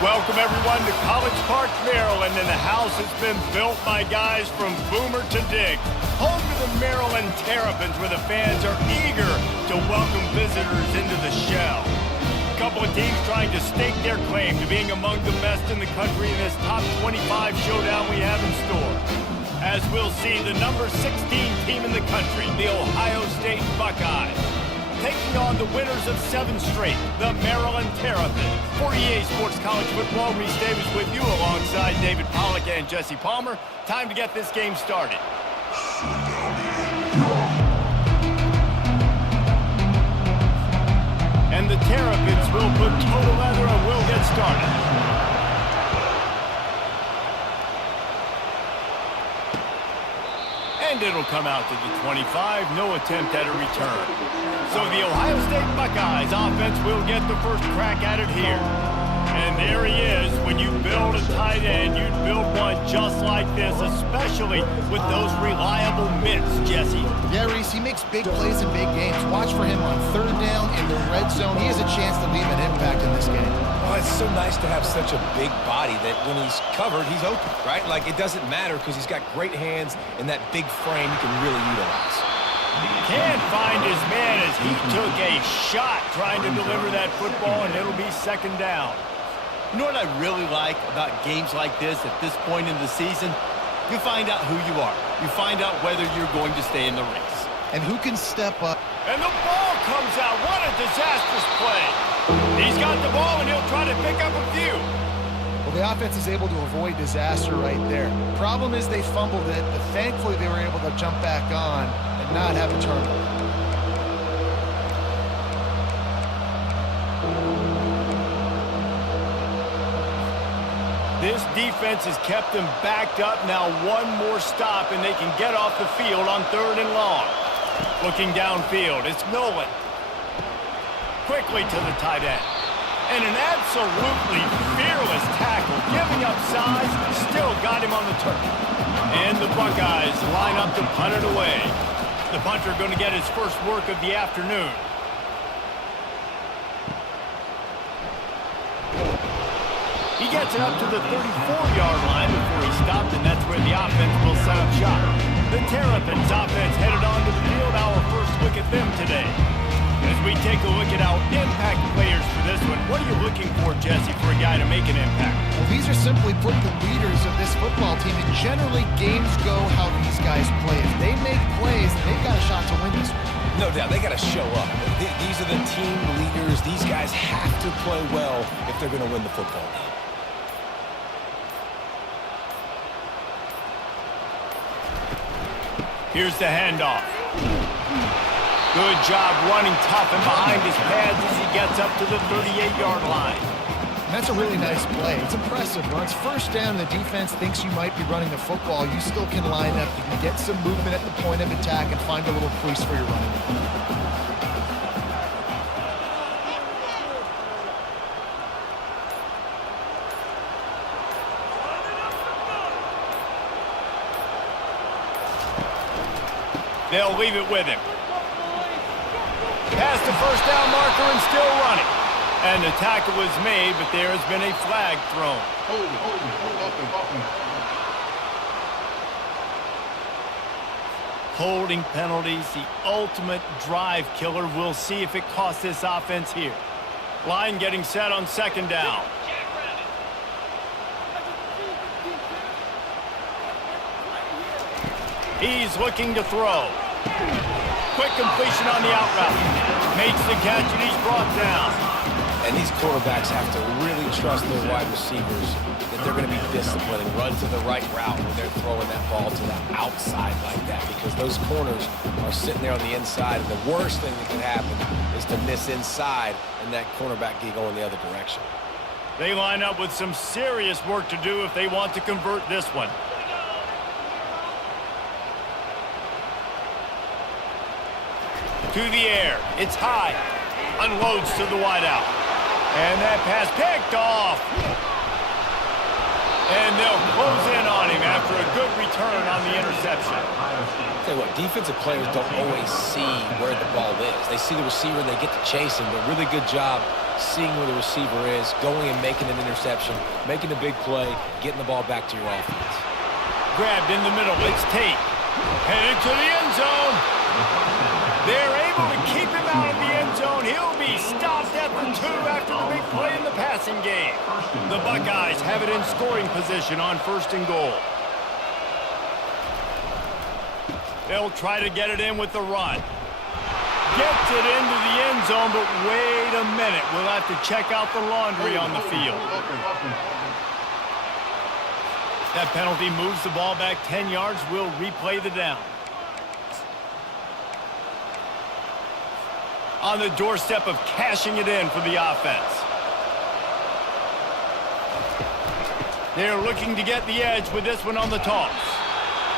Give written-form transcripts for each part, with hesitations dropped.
Welcome, everyone, to College Park, Maryland, and the house has been built by guys from Boomer to Dick. Home to the Maryland Terrapins, where the fans are eager to welcome visitors into the shell. A couple of teams trying to stake their claim to being among the best in the country in this top 25 showdown we have in store. As we'll see, the number 16 team in the country, the Ohio State Buckeyes, taking on the winners of 7 straight, the Maryland Terrapins. For EA Sports College Football, Reese Davis with you alongside David Pollack and Jesse Palmer. Time to get this game started. And the Terrapins will put total leather and will get started. And it'll come out to the 25, no attempt at a return. So the Ohio State Buckeyes offense will get the first crack at it here. And there he is. When you build a tight end, you build one just like this, especially with those reliable mitts, Jesse. Yeah, Reese, he makes big plays in big games. Watch for him on 3rd down in the red zone. He has a chance to leave an impact in this game. Oh, it's so nice to have such a big body that when he's covered, he's open, right? Like, it doesn't matter because he's got great hands and that big frame you can really utilize. Can't find his man as he took a shot trying to deliver that football, and it'll be 2nd down. You know what I really like about games like this at this point in the season? You find out who you are. You find out whether you're going to stay in the race. And who can step up. And the ball comes out. What a disastrous play. He's got the ball, and he'll try to pick up a few. Well, the offense is able to avoid disaster right there. Problem is they fumbled it, but thankfully they were able to jump back on and not have a turnover. This defense has kept them backed up. Now one more stop, and they can get off the field on 3rd and long. Looking downfield, it's Nolan. Quickly to the tight end. And an absolutely fearless tackle, giving up size, still got him on the turf. And the Buckeyes line up to punt it away. The punter going to get his first work of the afternoon. He gets it up to the 34-yard line before he stopped, and that's where the offense will set up shop. The Terrapins offense headed onto the field. Our first look at them today. As we take a look at our impact players for this one, what are you looking for, Jesse, for a guy to make an impact? Well, these are simply put the leaders of this football team, and generally games go how these guys play. If they make plays, they've got a shot to win this one. No doubt, they got to show up. These are the team leaders. These guys have to play well if they're going to win the football game. Here's the handoff. Good job running tough and behind his pads as he gets up to the 38-yard line. And that's a really nice play. It's impressive. When it's 1st down and the defense thinks you might be running the football, you still can line up. You can get some movement at the point of attack and find a little crease for your running. They'll leave it with him. Past the 1st down marker and still running. And the tackle was made, but there has been a flag thrown. Holding penalties, the ultimate drive killer. We'll see if it costs this offense here. Line getting set on 2nd down. He's looking to throw. Quick completion on the out route. Makes the catch, and he's brought down. And these quarterbacks have to really trust their wide receivers that they're going to be disciplined and run to the right route when they're throwing that ball to the outside like that, because those corners are sitting there on the inside, and the worst thing that can happen is to miss inside and that cornerback get going the other direction. They line up with some serious work to do if they want to convert this one. To the air. It's high. Unloads to the wideout. And that pass picked off. And they'll close in on him after a good return on the interception. I'll tell you what, defensive players don't always see where the ball is. They see the receiver and they get to chase him. But really good job seeing where the receiver is, going and making an interception, making a big play, getting the ball back to your offense. Grabbed in the middle. It's Tate. Headed to the end zone. They're able to keep him out of the end zone. He'll be stopped at the 2 after the big play in the passing game. The Buckeyes have it in scoring position on 1st and goal. They'll try to get it in with the run. Gets it into the end zone, but wait a minute. We'll have to check out the laundry on the field. That penalty moves the ball back 10 yards. We'll replay the down. On the doorstep of cashing it in for the offense. They're looking to get the edge with this one on the toss.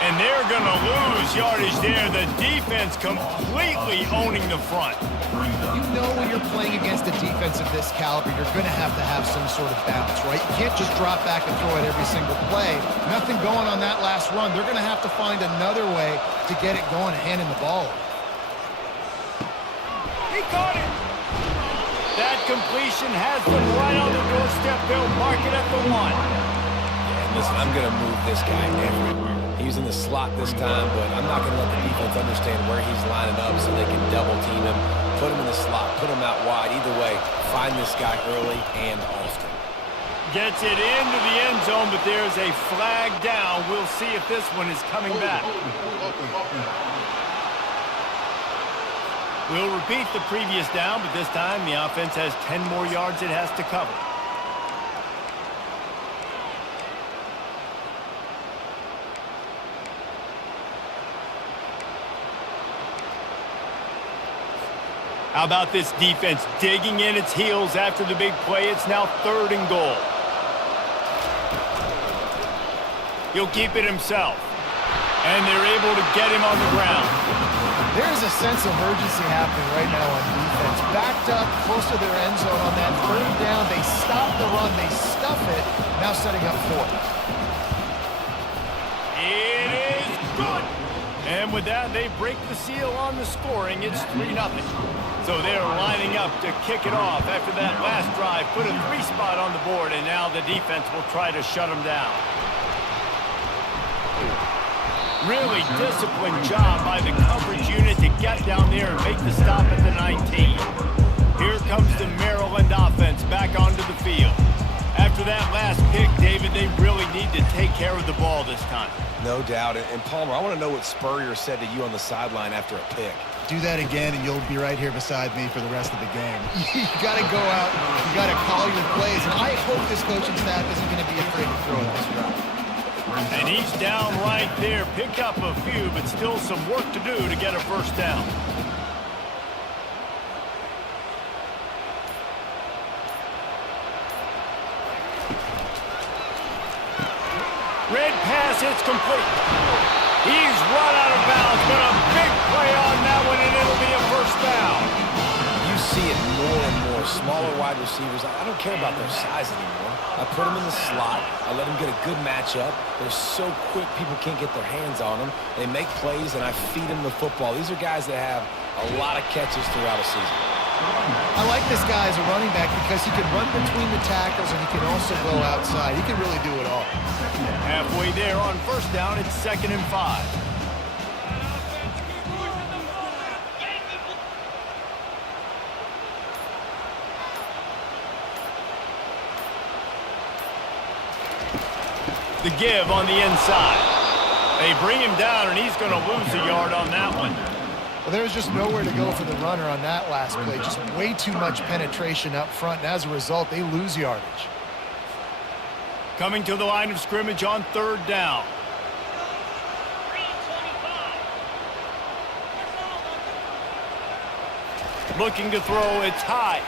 And they're going to lose yardage there. The defense completely owning the front. You know when you're playing against a defense of this caliber, you're going to have some sort of bounce, right? You can't just drop back and throw it every single play. Nothing going on that last run. They're going to have to find another way to get it going, handing the ball. He caught it. That completion has them right on the doorstep. They'll mark it at the 1. And listen, I'm going to move this guy everywhere. He's in the slot this time, but I'm not going to let the defense understand where he's lining up so they can double team him, put him in the slot, put him out wide. Either way, find this guy early and often. Gets it into the end zone, but there's a flag down. We'll see if this one is coming back. We'll repeat the previous down, but this time the offense has 10 more yards it has to cover. How about this defense digging in its heels after the big play? It's now 3rd and goal. He'll keep it himself. And they're able to get him on the ground. There's a sense of urgency happening right now on defense. Backed up close to their end zone on that 3rd down. They stop the run. They stuff it. Now setting up 4th. It is good. And with that, they break the seal on the scoring. It's 3-0. So they're lining up to kick it off after that last drive. Put a 3 spot on the board, and now the defense will try to shut them down. Really disciplined job by the coverage unit to get down there and make the stop at the 19. Here comes the Maryland offense back onto the field. After that last pick, David, they really need to take care of the ball this time. No doubt. And Palmer, I want to know what Spurrier said to you on the sideline after a pick. Do that again, and you'll be right here beside me for the rest of the game. You got to go out. You got to call your plays. And I hope this coaching staff isn't going to be afraid to throw this drive. And he's down right there. Picked up a few, but still some work to do to get a 1st down. Red pass, it's complete. He's run out of bounds, but a big play on that one, and it'll be a 1st down. You see it more and more. Smaller wide receivers, I don't care about their size anymore. I put them in the slot. I let them get a good matchup. They're so quick, people can't get their hands on them. They make plays, and I feed them the football. These are guys that have a lot of catches throughout a season. I like this guy as a running back because he can run between the tackles and he can also go outside. He can really do it all. Halfway there on 1st down, it's 2nd and 5. The give on the inside. They bring him down, and he's going to lose a yard on that one. Well, there was just nowhere to go for the runner on that last play. Just way too much penetration up front, and as a result, they lose yardage. Coming to the line of scrimmage on 3rd down. Looking to throw, it's high.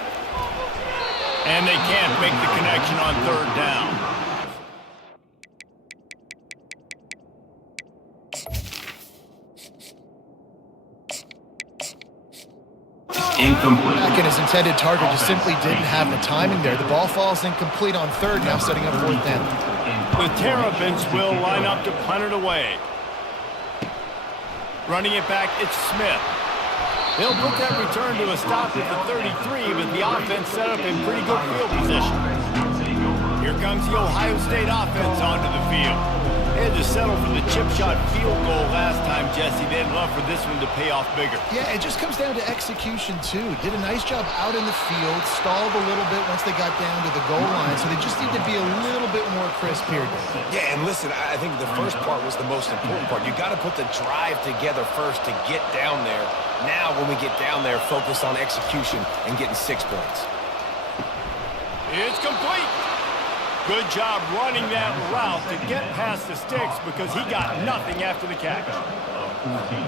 And they can't make the connection on 3rd down. Incomplete. Back in his intended target just simply didn't have the timing there. The ball falls incomplete on 3rd, now setting up 4th down. The Terrapins will line up to punt it away. Running it back, it's Smith. They'll put that return to a stop at the 33, but the offense set up in pretty good field position. Here comes the Ohio State offense onto the field. They had to settle for the chip shot field goal last time, Jesse. They'd love for this one to pay off bigger. Yeah, it just comes down to execution, too. Did a nice job out in the field, stalled a little bit once they got down to the goal line, so they just need to be a little bit more crisp here. Yeah, and listen, I think the first part was the most important part. You got to put the drive together first to get down there. Now, when we get down there, focus on execution and getting 6 points. It's complete. Good job running that route to get past the sticks because he got nothing after the catch.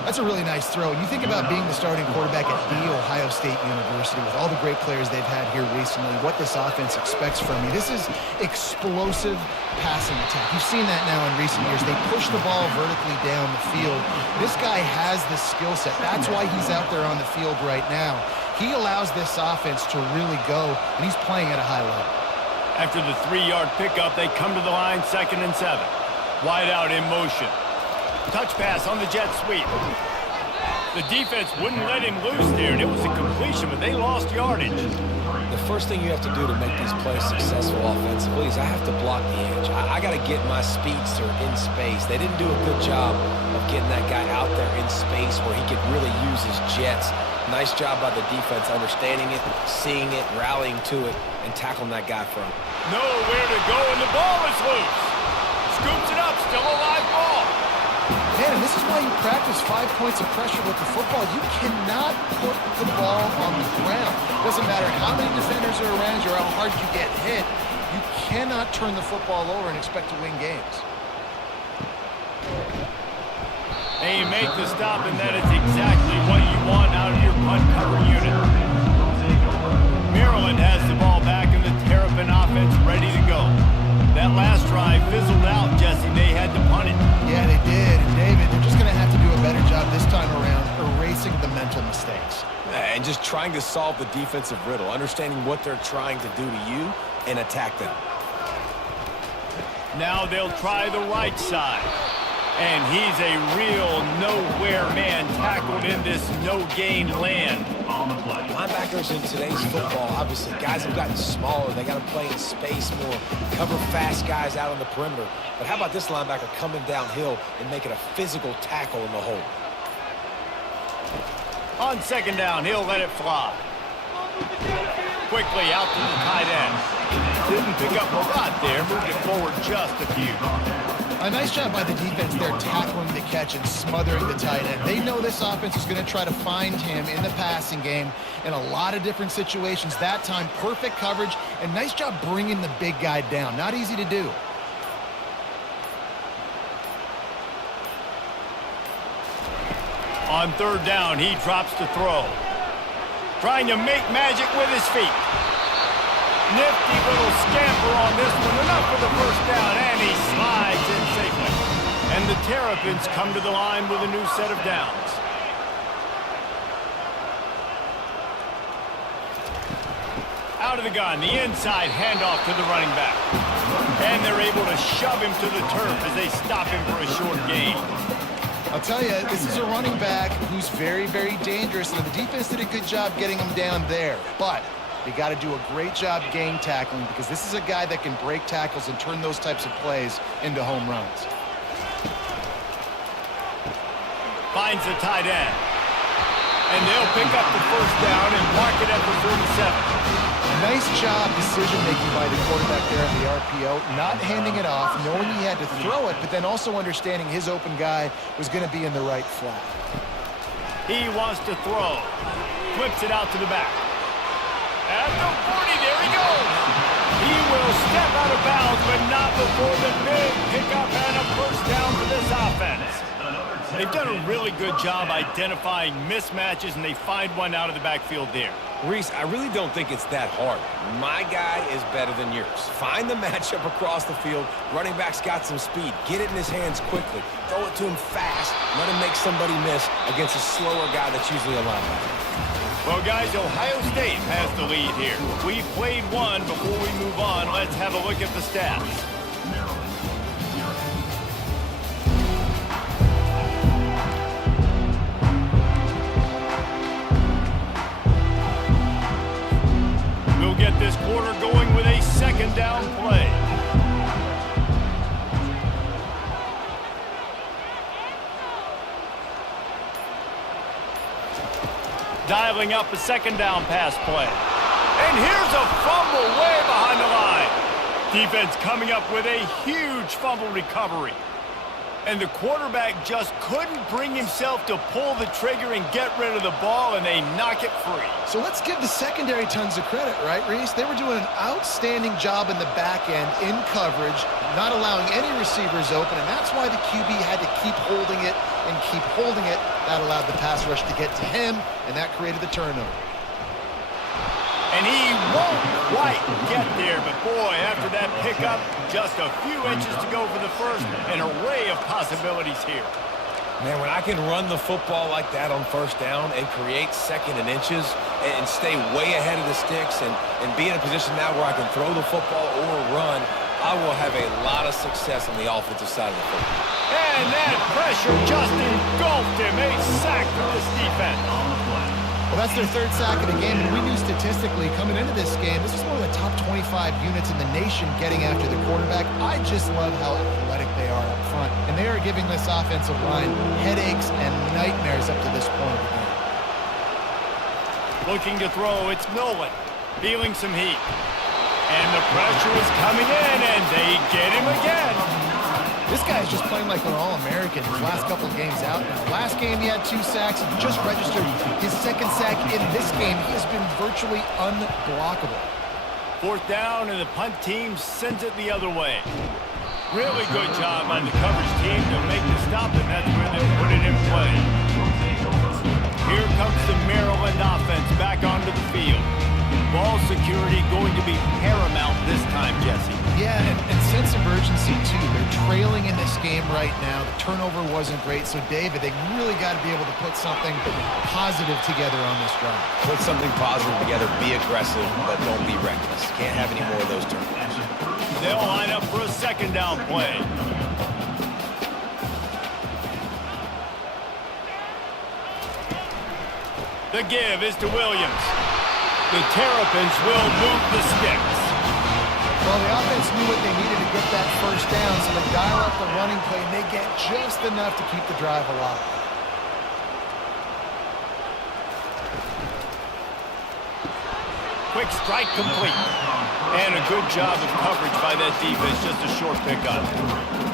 That's a really nice throw. And you think about being the starting quarterback at The Ohio State University with all the great players they've had here recently, what this offense expects from you. This is explosive passing attack. You've seen that now in recent years. They push the ball vertically down the field. This guy has the skill set. That's why he's out there on the field right now. He allows this offense to really go, and he's playing at a high level. After the 3-yard pickup, they come to the line, 2nd and 7. Wide out in motion. Touch pass on the jet sweep. The defense wouldn't let him loose there, and it was a completion, but they lost yardage. The first thing you have to do to make these plays successful offensively is I have to block the edge. I got to get my speedster in space. They didn't do a good job of getting that guy out there in space where he could really use his jets. Nice job by the defense understanding it, seeing it, rallying to it, and tackling that guy from. Nowhere to go, and the ball is loose. Scoops it up, still a live ball. Man, and this is why you practice 5 points of pressure with the football. You cannot put the ball on the ground. Doesn't matter how many defenders are around you or how hard you get hit. You cannot turn the football over and expect to win games. And you make the stop, and that is exactly what you want out of your punt cover unit. Maryland has the ball back, and the Terrapin offense ready to go. That last drive fizzled out, Jesse. They had to punt it. Yeah, they did. And David, they're just going to have to do a better job this time around erasing the mental mistakes. And just trying to solve the defensive riddle, understanding what they're trying to do to you and attack them. Now they'll try the right side. And he's a real nowhere man tackled in this no-gain land. Linebackers in today's football, obviously, guys have gotten smaller. They got to play in space more, cover fast guys out on the perimeter. But how about this linebacker coming downhill and making a physical tackle in the hole? On 2nd down, he'll let it fly. Quickly out to the tight end. Didn't pick up a lot there, moved it forward just a few. A nice job by the defense there tackling the catch and smothering the tight end. They know this offense is going to try to find him in the passing game in a lot of different situations. That time, perfect coverage, and nice job bringing the big guy down. Not easy to do. On 3rd down, he drops to throw. Trying to make magic with his feet. Nifty little scamper on this one. Enough for the 1st down, and he slides in safely. And the Terrapins come to the line with a new set of downs. Out of the gun, the inside handoff to the running back. And they're able to shove him to the turf as they stop him for a short gain. I'll tell you, this is a running back who's very, very dangerous, and the defense did a good job getting him down there. But they got to do a great job gang tackling because this is a guy that can break tackles and turn those types of plays into home runs. Finds the tight end. And they'll pick up the 1st down and mark it at the 47. Nice job decision-making by the quarterback there in the RPO, not handing it off, knowing he had to throw it, but then also understanding his open guy was going to be in the right flat. He wants to throw. Flips it out to the back. At the 40, there he goes. He will step out of bounds, but not before the big pickup and a 1st down for this offense. They've done a really good job identifying mismatches, and they find one out of the backfield there. Reese, I really don't think it's that hard. My guy is better than yours. Find the matchup across the field. Running back's got some speed. Get it in his hands quickly. Throw it to him fast. Let him make somebody miss against a slower guy that's usually a linebacker. Well, guys, Ohio State has the lead here. We've played one. Before we move on, let's have a look at the stats. get this quarter going with a second down play. Dialing up a second down pass play. And here's a fumble way behind the line. Defense coming up with a huge fumble recovery. And the quarterback just couldn't bring himself to pull the trigger and get rid of the ball, and they knock it free. So let's give the secondary tons of credit, right, Reese? They were doing an outstanding job in the back end, in coverage, not allowing any receivers open, and that's why the QB had to keep holding it and keep holding it. That allowed the pass rush to get to him, and that created the turnover. And he won't quite get there, but boy, after that pickup, just a few inches to go for the first. An array of possibilities here. Man, when I can run the football like that on first down and create second and inches and stay way ahead of the sticks and be in a position now where I can throw the football or run, I will have a lot of success on the offensive side of the football. And that pressure just engulfed him. A sack for this defense. Well, that's their third sack of the game, and we knew statistically coming into this game, this is one of the top 25 units in the nation getting after the quarterback. I just love how athletic they are up front, and they are giving this offensive line headaches and nightmares up to this point of the game. Looking to throw, it's Nolan, feeling some heat. And the pressure is coming in, and they get him again. This guy's just playing like an All-American his last couple of games out. In the last game, he had 2 sacks. He just registered his second sack in this game. He has been virtually unblockable. Fourth down, and the punt team sends it the other way. Really good job on the coverage team to make the stop, and that's where they put it in play. Here comes the Maryland offense back onto the field. Ball security going to be paramount this time, Jesse. Yeah, and sense of urgency, too. They're trailing in this game right now. The turnover wasn't great. So, David, they really got to be able to put something positive together on this drive. Put something positive together, be aggressive, but don't be reckless. Can't have any more of those turnovers. They'll line up for a second down play. The give is to Williams. The Terrapins will move the sticks. Well, the offense knew what they needed to get that first down, so they dial up the running play, and they get just enough to keep the drive alive. Quick strike complete. And a good job of coverage by that defense, just a short pickup.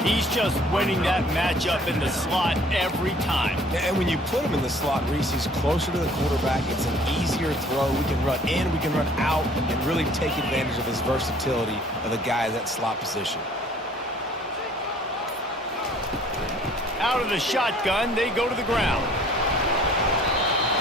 He's just winning that matchup in the slot every time. And when you put him in the slot, Reese, he's closer to the quarterback. It's an easier throw. We can run in, we can run out, and really take advantage of his versatility of the guy in that slot position. Out of the shotgun, they go to the ground.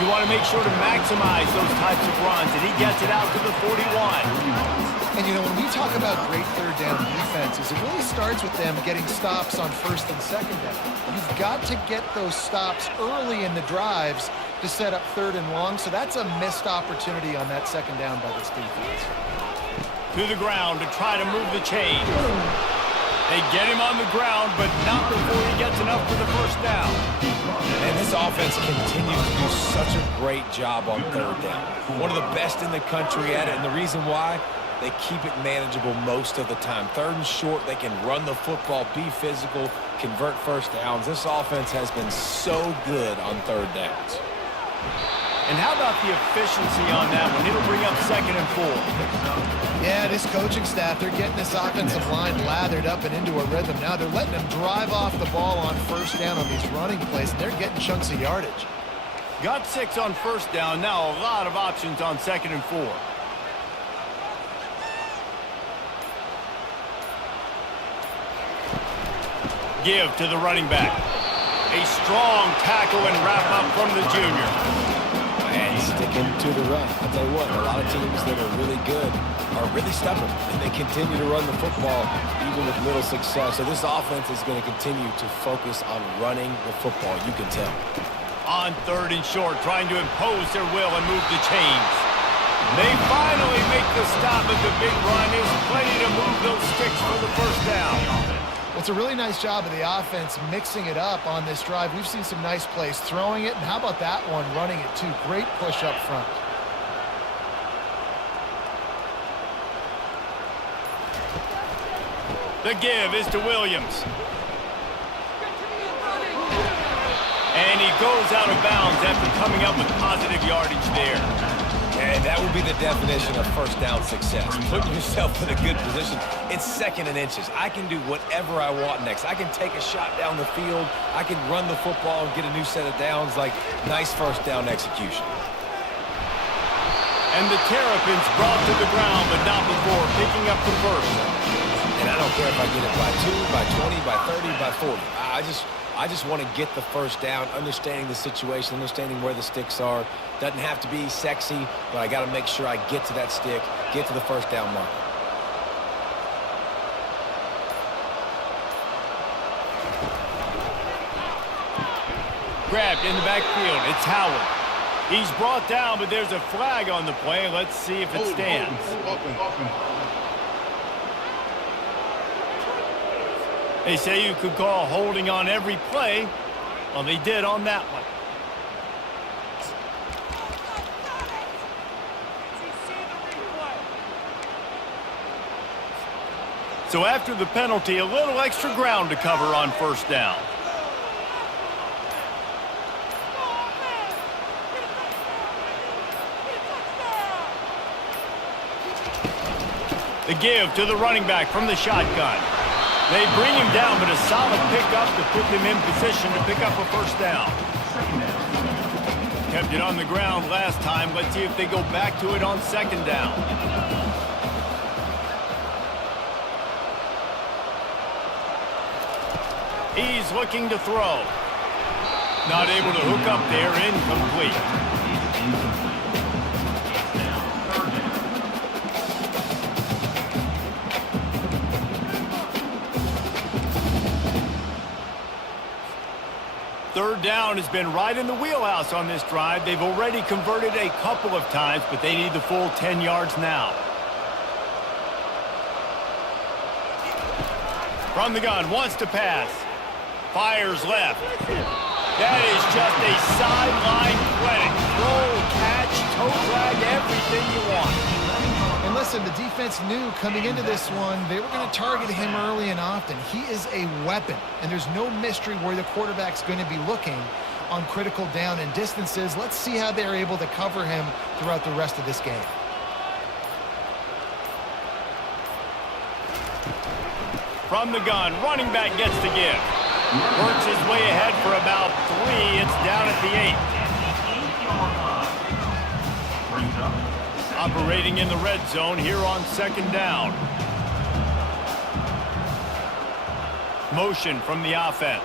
You want to make sure to maximize those types of runs, and he gets it out to the 41. And, you know, when we talk about great third down defenses, it really starts with them getting stops on first and second down. You've got to get those stops early in the drives to set up third and long, so that's a missed opportunity on that second down by this defense. To the ground to try to move the chains. They get him on the ground, but not before he gets enough for the first down. And this offense continues to do such a great job on third down. One of the best in the country at it, and the reason why, they keep it manageable most of the time. Third and short, they can run the football, be physical, convert first downs. This offense has been so good on third downs. And how about the efficiency on that one? It'll bring up 2nd and 4. Yeah, this coaching staff, they're getting this offensive line lathered up and into a rhythm. Now they're letting them drive off the ball on first down on these running plays, and they're getting chunks of yardage. Got 6 on first down. Now a lot of options on 2nd and 4. Give to the running back. A strong tackle and wrap up from the junior. And sticking to the run. I'll tell you what, a lot of teams that are really good are really stubborn, and they continue to run the football even with little success. So this offense is going to continue to focus on running the football, you can tell. On 3rd and short, trying to impose their will and move the chains. They finally make the stop, and the big run is plenty to move those sticks for the first down. Well, it's a really nice job of the offense mixing it up on this drive. We've seen some nice plays throwing it, and how about that one running it too? Great push up front. The give is to Williams. And he goes out of bounds after coming up with positive yardage there. And that would be the definition of first down success. Putting yourself in a good position. It's 2nd and inches. I can do whatever I want next. I can take a shot down the field. I can run the football and get a new set of downs. Like, nice first down execution. And the Terrapins brought to the ground, but not before picking up the first. And I don't care if I get it by 2, by 20, by 30, by 40. I just want to get the first down, understanding the situation, understanding where the sticks are. Doesn't have to be sexy, but I got to make sure I get to that stick, get to the first down mark. Grabbed in the backfield. It's Howard. He's brought down, but there's a flag on the play. Let's see if it stands. They say you could call holding on every play. Well, they did on that one. So after the penalty, a little extra ground to cover on first down. The give to the running back from the shotgun. They bring him down, but a solid pickup to put them in position to pick up a first down. Kept it on the ground last time. Let's see if they go back to it on 2nd down. He's looking to throw. Not able to hook up there, incomplete. Third down has been right in the wheelhouse on this drive. They've already converted a couple of times, but they need the full 10 yards now. From the gun, wants to pass. Fires left. That is just a sideline credit. Throw, catch, toe drag, everything you want. And listen, the defense knew coming into this one, they were going to target him early and often. He is a weapon, and there's no mystery where the quarterback's going to be looking on critical down and distances. Let's see how they're able to cover him throughout the rest of this game. From the gun, running back gets the give. Works his way ahead for about 3. It's down at the 8. Operating in the red zone here on 2nd down. Motion from the offense.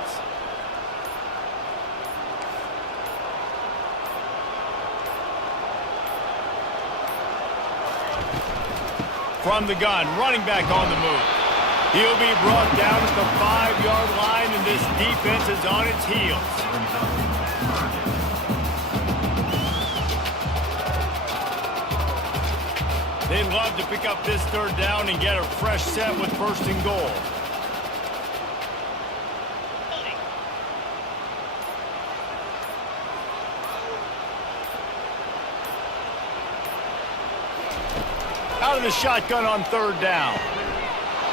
From the gun, running back on the move. He'll be brought down at the 5-yard line, and this defense is on its heels. They'd love to pick up this 3rd down and get a fresh set with 1st and goal. Out of the shotgun on 3rd down.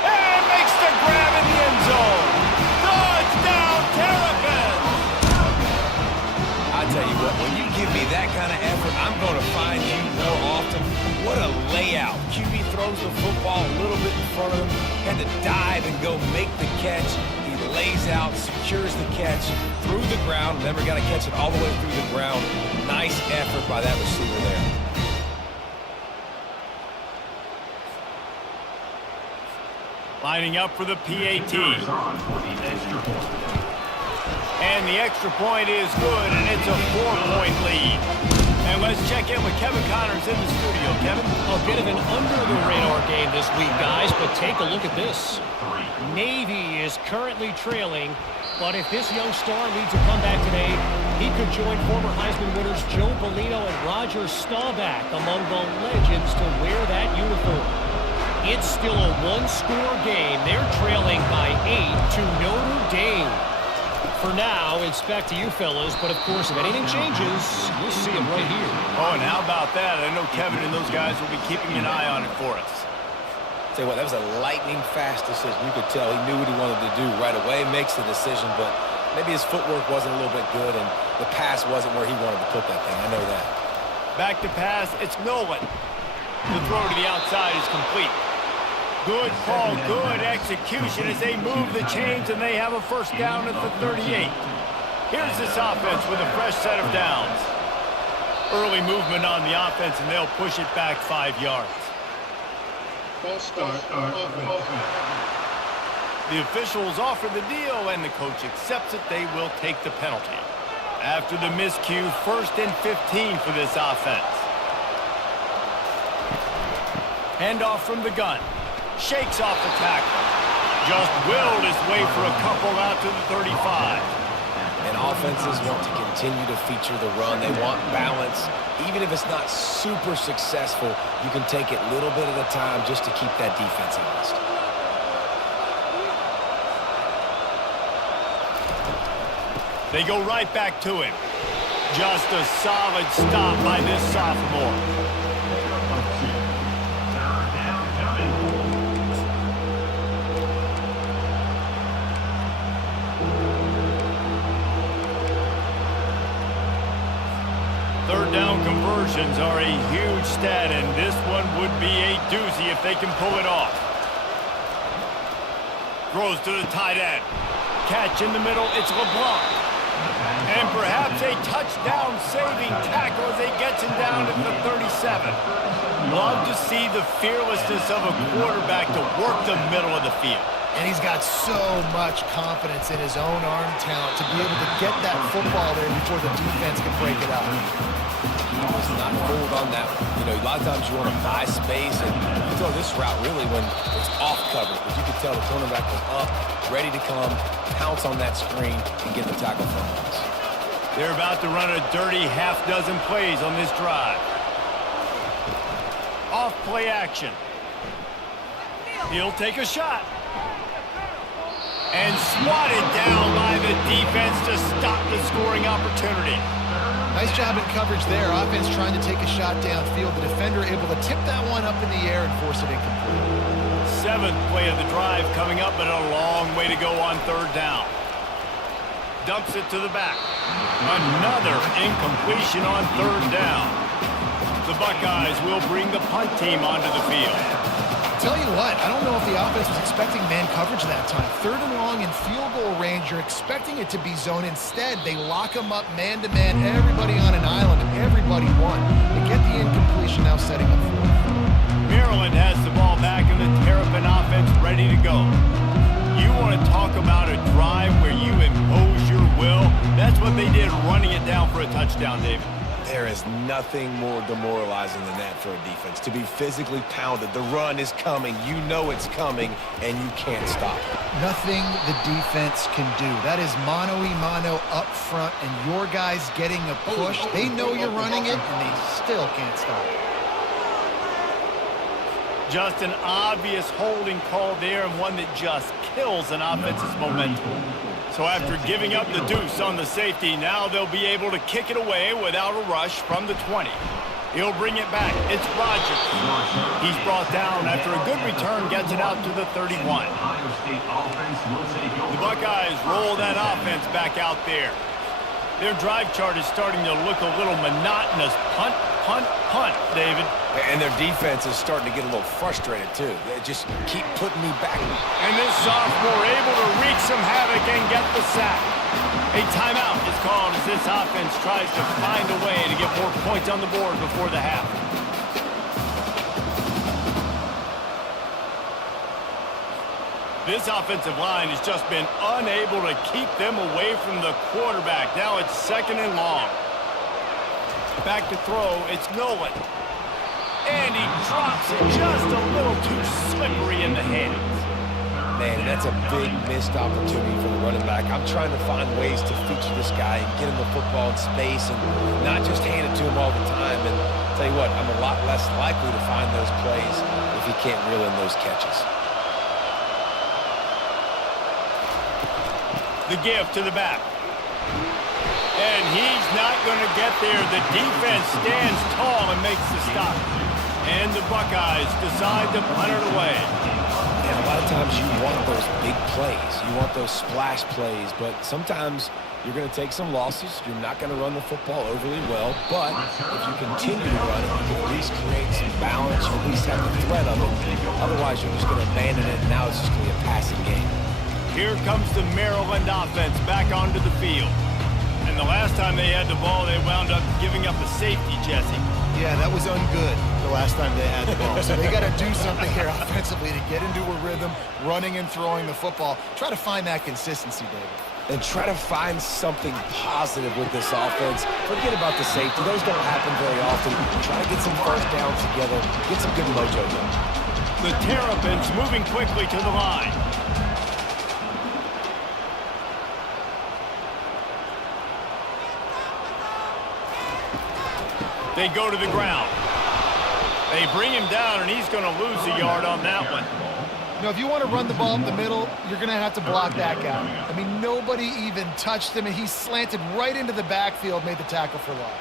And makes the grab in the end zone. Touchdown, Terrapins! I tell you what, when you give me that kind of effort, I'm going to find you more often. What a layout. QB throws the football a little bit in front of him, had to dive and go make the catch. He lays out, secures the catch through the ground. Never got to catch it all the way through the ground. Nice effort by that receiver there. Lining up for the PAT. And the extra point is good, and it's a 4-point lead. And let's check in with Kevin Connors in the studio. Kevin? A bit of an under-the-radar game this week, guys, but take a look at this. Navy is currently trailing, but if this young star leads a comeback today, he could join former Heisman winners Joe Bellino and Roger Staubach among the legends to wear that uniform. It's still a one-score game. They're trailing by 8 to Notre Dame. For now, it's back to you fellas, but of course, if anything changes, we'll see it right here. Oh, and how about that? I know Kevin and those guys will be keeping an eye on it for us. Tell you what, that was a lightning-fast decision. You could tell he knew what he wanted to do right away, makes the decision, but maybe his footwork wasn't a little bit good, and the pass wasn't where he wanted to put that thing. I know that. Back to pass, it's Nolan. The throw to the outside is complete. Good call, good execution as they move the chains, and they have a first down at the 38. Here's this offense with a fresh set of downs. Early movement on the offense, and they'll push it back 5 yards. False start offense. The officials offer the deal, and the coach accepts it. They will take the penalty. After the miscue, 1st and 15 for this offense. Handoff from the gun. Shakes off the tackle. Just willed his way for a couple out to the 35. And offenses want to continue to feature the run. They want balance. Even if it's not super successful, you can take it little bit at a time just to keep that defense honest. They go right back to him. Just a solid stop by this sophomore. Third down conversions are a huge stat, and this one would be a doozy if they can pull it off. Throws to the tight end. Catch in the middle, it's LeBlanc. And perhaps a touchdown-saving tackle as he gets him down at the 37. Love to see the fearlessness of a quarterback to work the middle of the field. And he's got so much confidence in his own arm talent to be able to get that football there before the defense can break it up. He was not fooled on that one. You know, a lot of times you want to buy space, and you throw this route really when it's off coverage. But you can tell the cornerback was up, ready to come, pounce on that screen, and get the tackle from us. They're about to run a dirty half-dozen plays on this drive. Off play action. He'll take a shot. And swatted down by the defense to stop the scoring opportunity. Nice job in coverage there. Offense trying to take a shot downfield. The defender able to tip that one up in the air and force it incomplete. 7th play of the drive coming up, but a long way to go on 3rd down. Dumps it to the back. Another incompletion on 3rd down. The Buckeyes will bring the punt team onto the field. Tell you what, I don't know if the offense was expecting man coverage that time. 3rd and long in field goal range, you're expecting it to be zone. Instead, they lock them up man-to-man, everybody on an island, and everybody won. They get the incompletion, now setting up 4th. Maryland has the ball back in the Terrapin offense ready to go. You want to talk about a drive where you impose your will? That's what they did, running it down for a touchdown, David. There is nothing more demoralizing than that for a defense. To be physically pounded, the run is coming, you know it's coming, and you can't stop it. Nothing the defense can do. That is mano-a-mano up front, and your guys getting a push. They know you're running it, and they still can't stop it. Just an obvious holding call there, and one that just kills an offense's momentum. So after giving up the deuce on the safety, now they'll be able to kick it away without a rush from the 20. He'll bring it back. It's Rogers. He's brought down after a good return, gets it out to the 31. The Buckeyes roll that offense back out there. Their drive chart is starting to look a little monotonous. Punt, punt, punt, David. And their defense is starting to get a little frustrated, too. They just keep putting me back. And this sophomore able to wreak some havoc and get the sack. A timeout is called as this offense tries to find a way to get more points on the board before the half. This offensive line has just been unable to keep them away from the quarterback. Now it's 2nd and long. Back to throw, it's Nolan. And he drops it just a little too slippery in the hands. Man, that's a big missed opportunity for the running back. I'm trying to find ways to feature this guy and get him the football in space and not just hand it to him all the time. And I'll tell you what, I'm a lot less likely to find those plays if he can't reel in those catches. The give to the back. And he's not going to get there. The defense stands tall and makes the stop. And the Buckeyes decide to punt it away. And a lot of times you want those big plays. You want those splash plays, but sometimes you're going to take some losses. You're not going to run the football overly well, but if you continue to run it, you can at least create some balance. You at least have the threat of it. Otherwise, you're just going to abandon it, and now it's just going to be a passing game. Here comes the Maryland offense back onto the field. And the last time they had the ball, they wound up giving up a safety, Jesse. Yeah, that was ungood the last time they had the ball. So they got to do something here offensively to get into a rhythm, running and throwing the football. Try to find that consistency, David. And try to find something positive with this offense. Forget about the safety. Those don't happen very often. Try to get some first downs together. Get some good mojo going. The Terrapins moving quickly to the line. They go to the ground. They bring him down, and he's going to lose a yard on that one. You know, if you want to run the ball up the middle, you're going to have to block that guy. I mean, nobody even touched him, and he slanted right into the backfield, made the tackle for loss.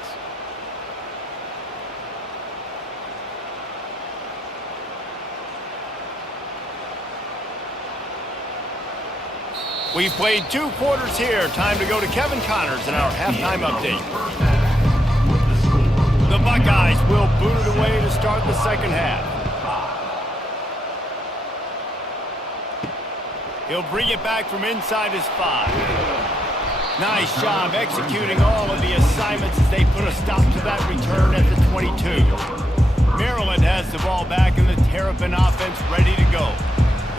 We've played 2 quarters here. Time to go to Kevin Connors in our halftime update. The Buckeyes will boot it away to start the second half. He'll bring it back from inside his 5. Nice job executing all of the assignments as they put a stop to that return at the 22. Maryland has the ball back and the Terrapin offense ready to go.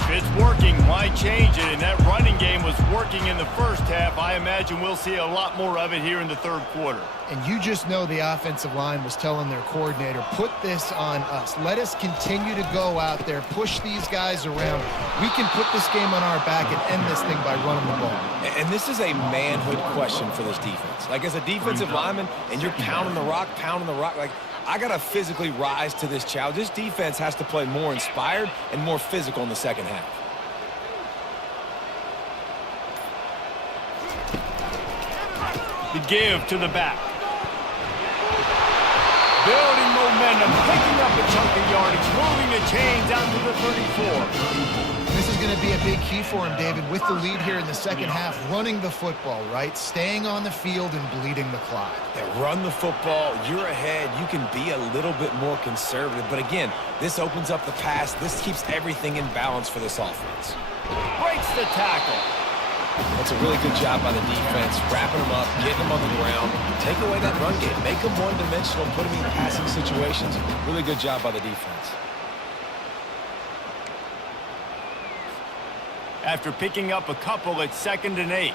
If it's working, why change it? And that running game was working in the first half. I imagine we'll see a lot more of it here in the third quarter. And you just know the offensive line was telling their coordinator, put this on us. Let us continue to go out there, push these guys around. We can put this game on our back and end this thing by running the ball. And this is a manhood question for this defense. Like, as a defensive lineman, and you're pounding the rock, like, I got to physically rise to this challenge. This defense has to play more inspired and more physical in the second half. The give to the back. Building momentum, picking up a chunk of yardage, moving the chains out to the 34. This is going to be a big key for him, David, with the lead here in the second half, running the football, right? Staying on the field and bleeding the clock. Yeah, run the football. You're ahead. You can be a little bit more conservative. But again, this opens up the pass. This keeps everything in balance for this offense. Breaks the tackle. That's a really good job by the defense, wrapping them up, getting them on the ground, take away that run game, make them one-dimensional, put them in passing situations. Really good job by the defense. After picking up a couple, it's 2nd and 8.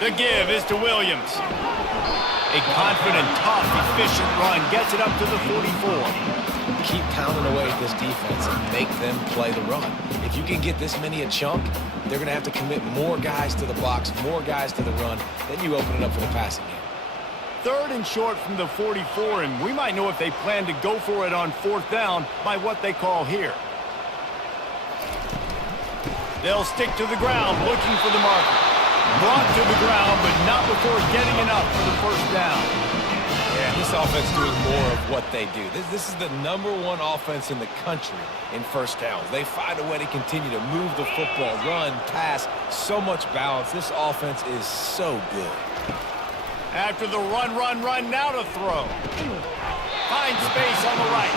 The give is to Williams. A confident, tough, efficient run gets it up to the 44. Keep pounding away at this defense and make them play the run. If you can get this many a chunk, they're going to have to commit more guys to the box, more guys to the run. Then you open it up for the passing game. 3rd and short from the 44, and we might know if they plan to go for it on 4th down by what they call here. They'll stick to the ground looking for the marker. Brought to the ground, but not before getting enough for the first down. Yeah, this offense doing more of what they do. This is the #1 offense in the country in first downs. They find a way to continue to move the football, run, pass, so much balance. This offense is so good. After the run, now to throw. Finds space on the right.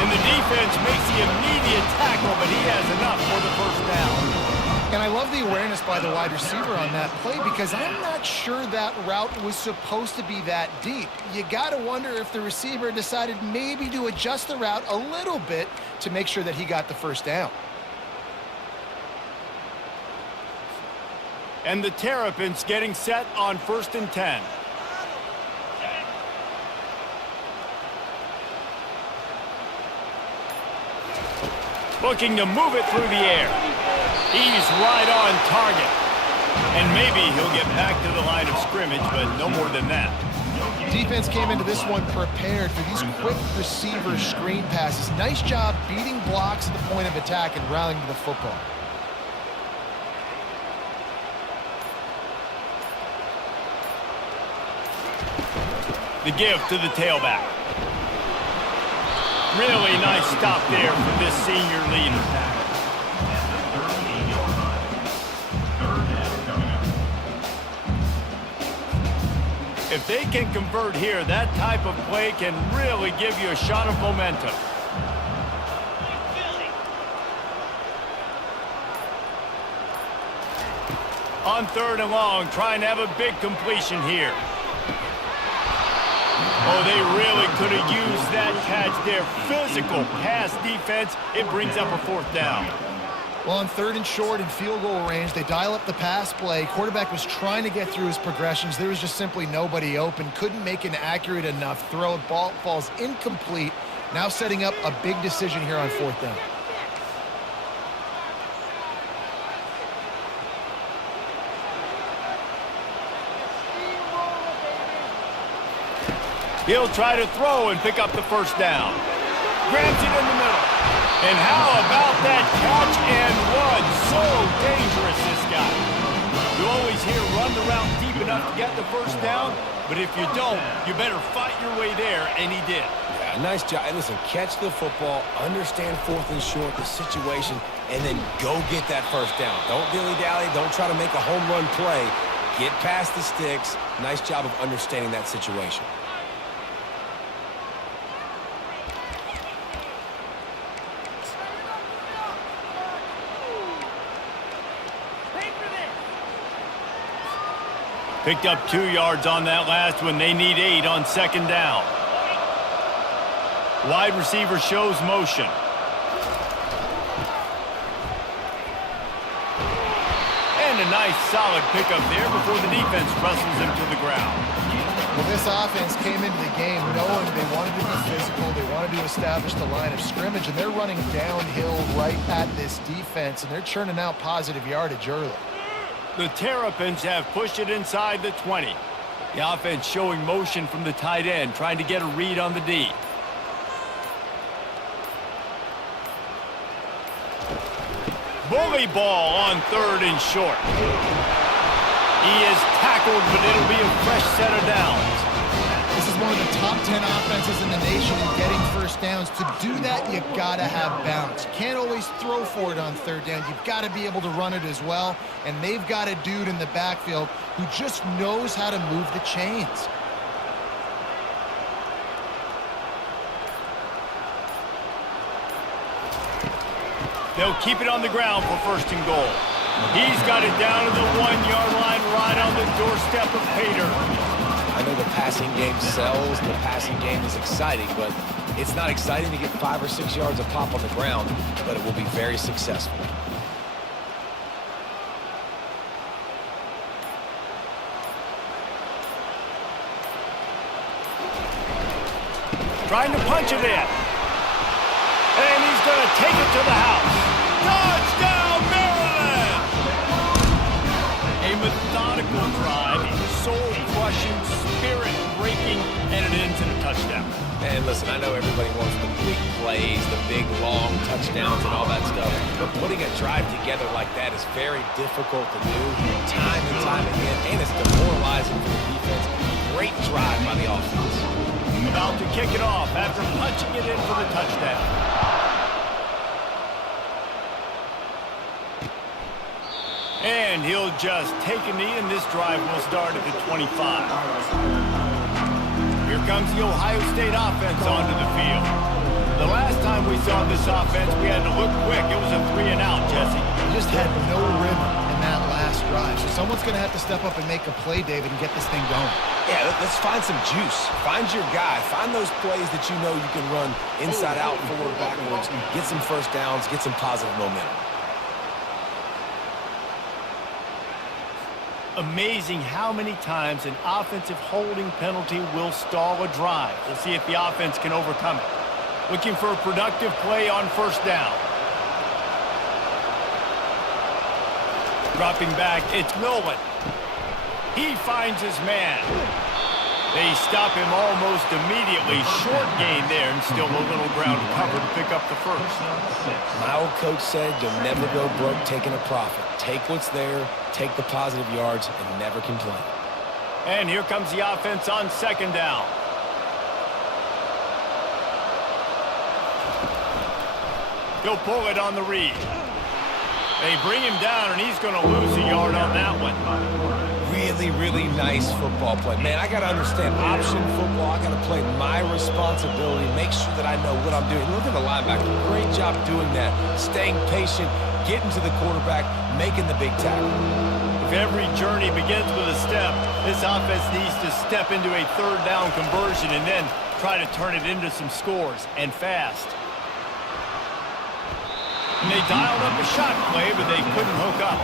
And the defense makes the immediate tackle, but he has enough for the first down. And I love the awareness by the wide receiver on that play because I'm not sure that route was supposed to be that deep. You got to wonder if the receiver decided maybe to adjust the route a little bit to make sure that he got the first down. And the Terrapins getting set on 1st and 10. Looking to move it through the air. He's right on target. And maybe he'll get back to the line of scrimmage, but no more than that. Defense came into this one prepared for these quick receiver screen passes. Nice job beating blocks at the point of attack and rallying to the football. The give to the tailback. Really nice stop there from this senior leader. If they can convert here, that type of play can really give you a shot of momentum. On 3rd and long, trying to have a big completion here. Oh, they really could have used that catch there. Physical pass defense. It brings up a 4th down. Well, on 3rd and short and field goal range, they dial up the pass play. Quarterback was trying to get through his progressions. There was just simply nobody open. Couldn't make an accurate enough throw. Ball falls incomplete. Now setting up a big decision here on 4th down. He'll try to throw and pick up the 1st down. Grabs it in the middle. And how about that catch and run? So dangerous, this guy. You always hear run the route deep enough to get the 1st down, but if you don't, you better fight your way there, and he did. Yeah, nice job. And listen, catch the football, understand 4th and short, the situation, and then go get that 1st down. Don't dilly-dally. Don't try to make a home run play. Get past the sticks. Nice job of understanding that situation. Picked up 2 yards on that last one. They need 8 on 2nd down. Wide receiver shows motion. And a nice solid pickup there before the defense wrestles him to the ground. Well, this offense came into the game knowing they wanted to be physical. They wanted to establish the line of scrimmage, and they're running downhill right at this defense, and they're churning out positive yardage early. The Terrapins have pushed it inside the 20. The offense showing motion from the tight end, trying to get a read on the D. Bully ball on 3rd and short. He is tackled, but it'll be a fresh set of downs. This is one of the top 10 offenses in the nation in getting 1st downs. To do that, you got to have balance. You can't always throw for it on 3rd down. You've got to be able to run it as well. And they've got a dude in the backfield who just knows how to move the chains. They'll keep it on the ground for 1st and goal. He's got it down to the 1-yard line right on the doorstep of Pater. I know the passing game sells, the passing game is exciting, but it's not exciting to get 5 or 6 yards of pop on the ground, but it will be very successful. Trying to punch it in. And he's going to take it to the house. Touchdown, Maryland! A methodical drive, soul-crushing, spirit-breaking, and it ends in a touchdown. And listen, I know everybody wants the big plays, the big, long touchdowns and all that stuff, but putting a drive together like that is very difficult to do time and time again, and it's demoralizing for the defense. Great drive by the offense. About to kick it off after punching it in for the touchdown. And he'll just take a knee, and this drive will start at the 25. Here comes the Ohio State offense onto the field. The last time we saw this offense, we had to look quick. It was a 3-and-out, Jesse. They just had no rhythm in that last drive. So someone's going to have to step up and make a play, David, and get this thing going. Yeah, let's find some juice. Find your guy. Find those plays that you know you can run inside out, forward, backwards. Get some 1st downs. Get some positive momentum. Amazing how many times an offensive holding penalty will stall a drive. We'll see if the offense can overcome it. Looking for a productive play on 1st down. Dropping back, it's Nolan. He finds his man. They stop him almost immediately. Short gain there, and still a little ground to cover to pick up the 1st. My old coach said you'll never go broke taking a profit. Take what's there, take the positive yards, and never complain. And here comes the offense on 2nd down. He'll pull it on the read. They bring him down, and he's going to lose a yard on that one. Really, really nice football play. Man, I got to understand option football. I got to play my responsibility, make sure that I know what I'm doing. Look at the linebacker. Great job doing that. Staying patient, getting to the quarterback, making the big tackle. If every journey begins with a step, this offense needs to step into a third down conversion and then try to turn it into some scores, and fast. And they dialed up a shot play, but they couldn't hook up.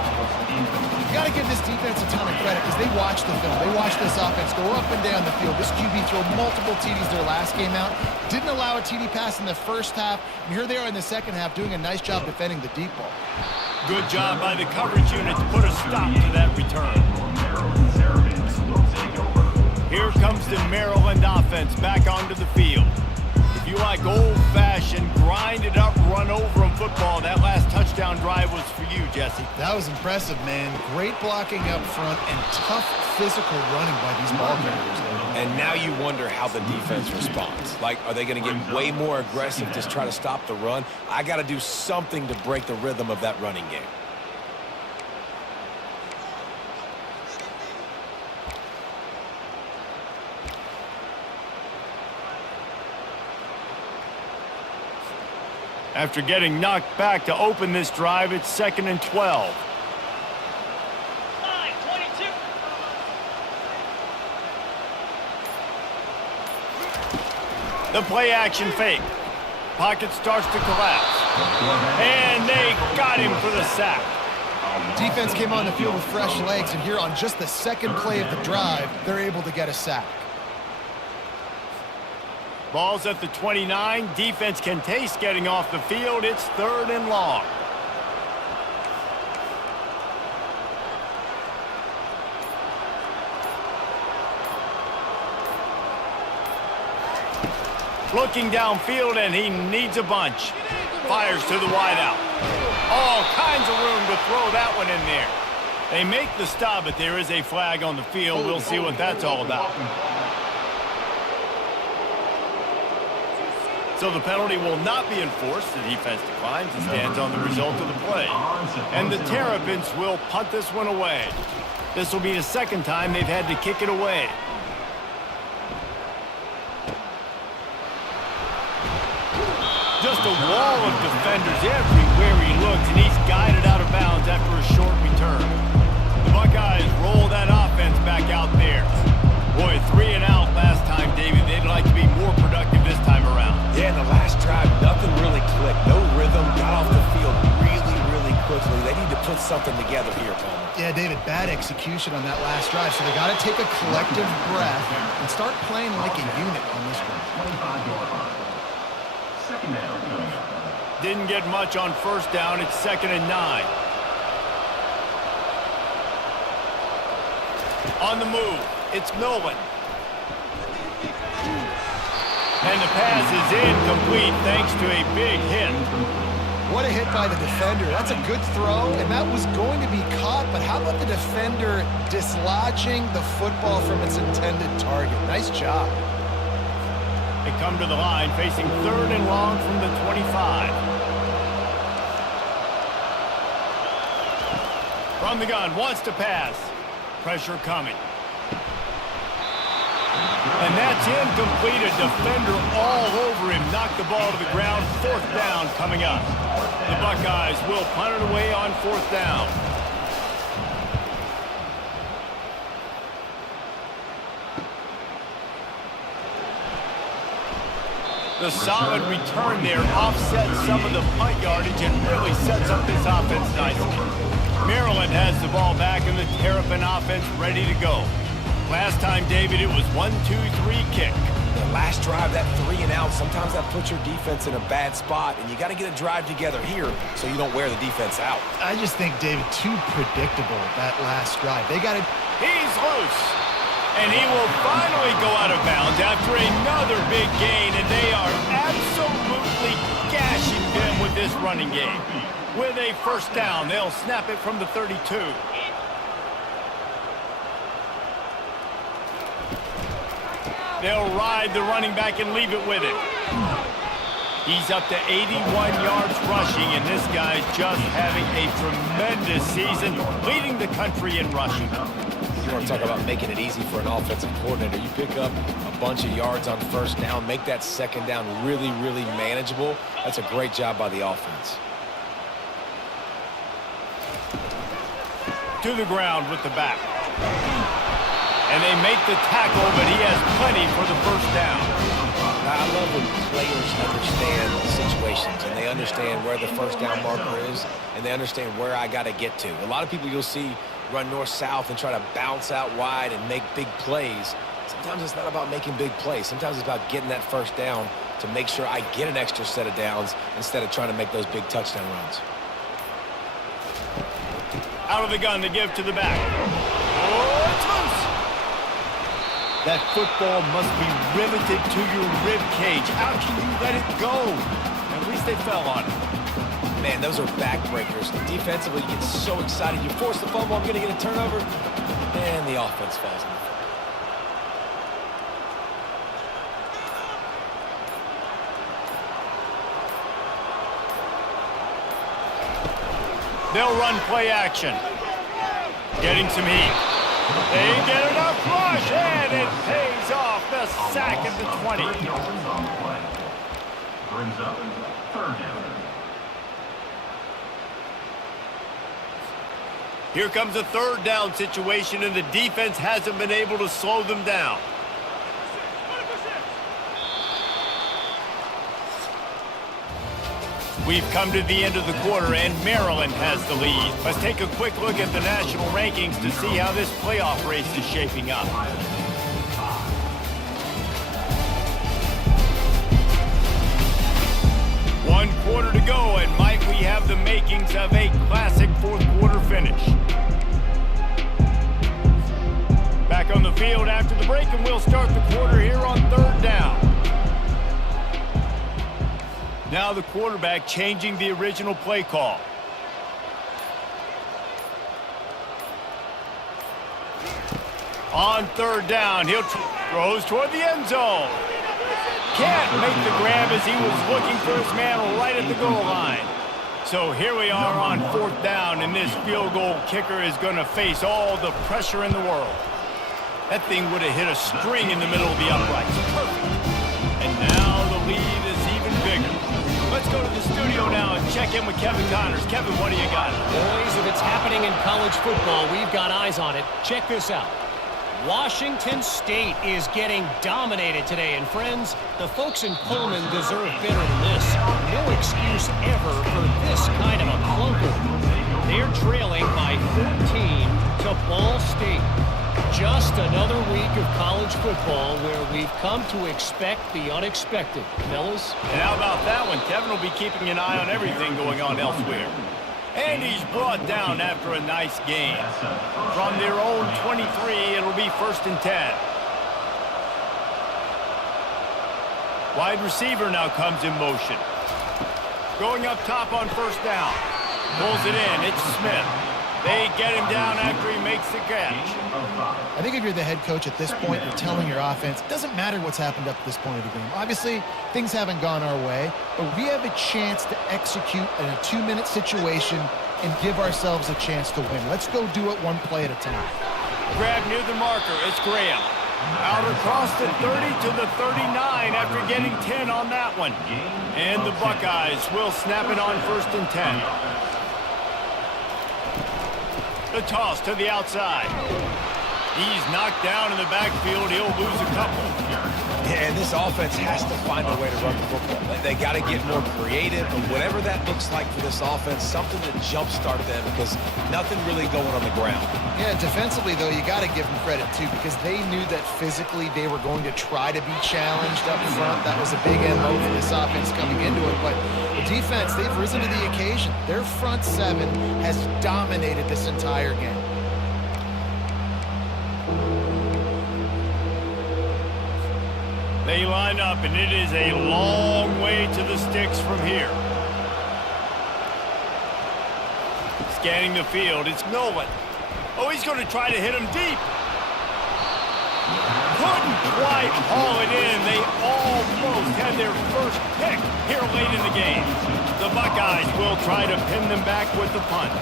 You got to give this defense a ton of credit because they watched the film. They watched this offense go up and down the field. This QB threw multiple TDs their last game out. Didn't allow a TD pass in the first half. And here they are in the second half doing a nice job defending the deep ball. Good job by the coverage unit to put a stop to that return. Here comes the Maryland offense back onto the field. If you like old-fashioned, grind-it-up, run-over-'em football, that last touchdown drive was for you, Jesse. That was impressive, man. Great blocking up front and tough physical running by these ball carriers. And now you wonder how the defense responds. Like, are they going to get way more aggressive, just try to stop the run? I got to do something to break the rhythm of that running game. After getting knocked back to open this drive, it's 2nd and 12. The play action fake. Pocket starts to collapse. And they got him for the sack. Defense came on the field with fresh legs, and here on just the second play of the drive, they're able to get a sack. Ball's at the 29. Defense can taste getting off the field. It's 3rd and long. Looking downfield, and he needs a bunch. Fires to the wideout. All kinds of room to throw that one in there. They make the stop, but there is a flag on the field. We'll see what that's all about. So the penalty will not be enforced. The defense declines and stands on the result of the play. And the Terrapins will punt this one away. This will be the second time they've had to kick it away. Just a wall of defenders everywhere he looks, and he's guided out of bounds after a short return. The Buckeyes roll that offense back out there. Boy, 3 and out last time, David. They'd like to be more productive this time around. Yeah, in the last drive, nothing really clicked. No rhythm, got off the field really, really quickly. They need to put something together here, Palmer. Yeah, David, bad execution on that last drive, so they got to take a collective breath and start playing like a unit on this one. Didn't get much on first down. It's 2nd and 9. On the move, it's Nolan. And the pass is incomplete thanks to a big hit. What a hit by the defender. That's a good throw, and that was going to be caught, but how about the defender dislodging the football from its intended target? Nice job. They come to the line facing 3rd and long from the 25. From the gun, wants to pass. Pressure coming. And that's incomplete. A defender all over him. Knocked the ball to the ground. 4th down coming up. The Buckeyes will punt it away on 4th down. The solid return there offsets some of the punt yardage and really sets up this offense nicely. Maryland has the ball back and the Terrapin offense ready to go. Last time, David, it was 1-2-3 kick. The last drive, that 3 and out, sometimes that puts your defense in a bad spot, and you got to get a drive together here so you don't wear the defense out. I just think, David, too predictable, that last drive. They got it. He's loose. And he will finally go out of bounds after another big gain, and they are absolutely gashing them with this running game. With a 1st down, they'll snap it from the 32. They'll ride the running back and leave it with it. He's up to 81 yards rushing, and this guy's just having a tremendous season, leading the country in rushing. You want to talk about making it easy for an offensive coordinator. You pick up a bunch of yards on first down, make that second down really, really manageable. That's a great job by the offense. To the ground with the back. And they make the tackle, but he has plenty for the first down. Now, I love when players understand situations and they understand where the first down marker is and they understand where I got to get to. A lot of people you'll see run north-south and try to bounce out wide and make big plays. Sometimes it's not about making big plays. Sometimes it's about getting that first down to make sure I get an extra set of downs instead of trying to make those big touchdown runs. Out of the gun, to give to the back. Oh, it's loose. That football must be riveted to your rib cage. How can you let it go? At least they fell on it. Man, those are backbreakers. Defensively, you get so excited. You force the fumble, I'm going to get a turnover, and the offense falls in the football. They'll run play action. Getting some heat. They get enough rush, and it pays off. The sack at the 20. Brings up third down. Here comes a third down situation, and the defense hasn't been able to slow them down. We've come to the end of the quarter, and Maryland has the lead. Let's take a quick look at the national rankings to see how this playoff race is shaping up. One quarter to go, and might we have the makings of a classic fourth quarter finish. Back on the field after the break, and we'll start the quarter here on third down. Now the quarterback changing the original play call. On third down, he'll throws toward the end zone. Can't make the grab as he was looking for his man right at the goal line. So here we are on fourth down, and this field goal kicker is going to face all the pressure in the world. That thing would have hit a string in the middle of the uprights. Perfect. And now the lead is even bigger. Let's go to the studio now and check in with Kevin Connors. Kevin, what do you got? Boys, if it's happening in college football, we've got eyes on it. Check this out. Washington State is getting dominated today. And friends, the folks in Pullman deserve better than this. No excuse ever for this kind of a clunker. They're trailing by 14 to Ball State. Just another week of college football where we've come to expect the unexpected. Fellas? And how about that one? Kevin will be keeping an eye on everything going on elsewhere. And he's brought down after a nice game. From their own 23, it'll be 1st and 10. Wide receiver now comes in motion. Going up top on first down. Pulls it in. It's Smith. They get him down after he makes the catch. I think if you're the head coach at this point, you're telling your offense, it doesn't matter what's happened up to this point of the game. Obviously, things haven't gone our way, but we have a chance to execute in a 2-minute situation and give ourselves a chance to win. Let's go do it one play at a time. Grab near the marker. It's Graham. Out across the 30 to the 39 after getting 10 on that one. And the Buckeyes will snap it on 1st and 10. The toss to the outside. He's knocked down in the backfield. He'll lose a couple. Yeah, and this offense has to find a way to run the football. They got to get more creative, and whatever that looks like for this offense, something to jumpstart them because nothing really going on the ground. Yeah, defensively, though, you got to give them credit, too, because they knew that physically they were going to try to be challenged up front. That was a big MO for this offense coming into it. But the defense, they've risen to the occasion. Their front seven has dominated this entire game. They line up, and it is a long way to the sticks from here. Scanning the field, it's Nolan. Oh, he's going to try to hit him deep. Could Couldn't quite haul it in. They almost had their first pick here late in the game. The Buckeyes will try to pin them back with the punt.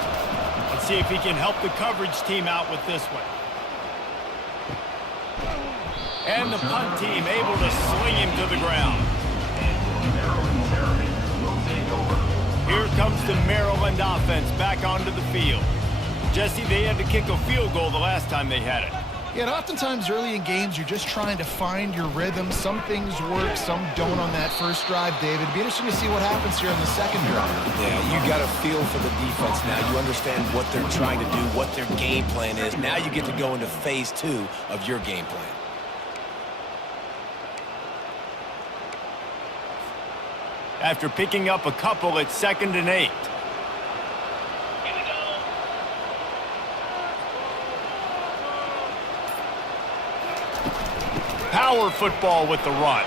Let's see if he can help the coverage team out with this one. And the punt team able to sling him to the ground. Here comes the Maryland offense back onto the field. Jesse, they had to kick a field goal the last time they had it. Yeah, and oftentimes early in games, you're just trying to find your rhythm. Some things work, some don't on that first drive, David. It'd be interesting to see what happens here in the second drive. Yeah, you got a feel for the defense now. You understand what they're trying to do, what their game plan is. Now you get to go into phase 2 of your game plan. After picking up a couple, it's 2nd and 8. Power football with the run.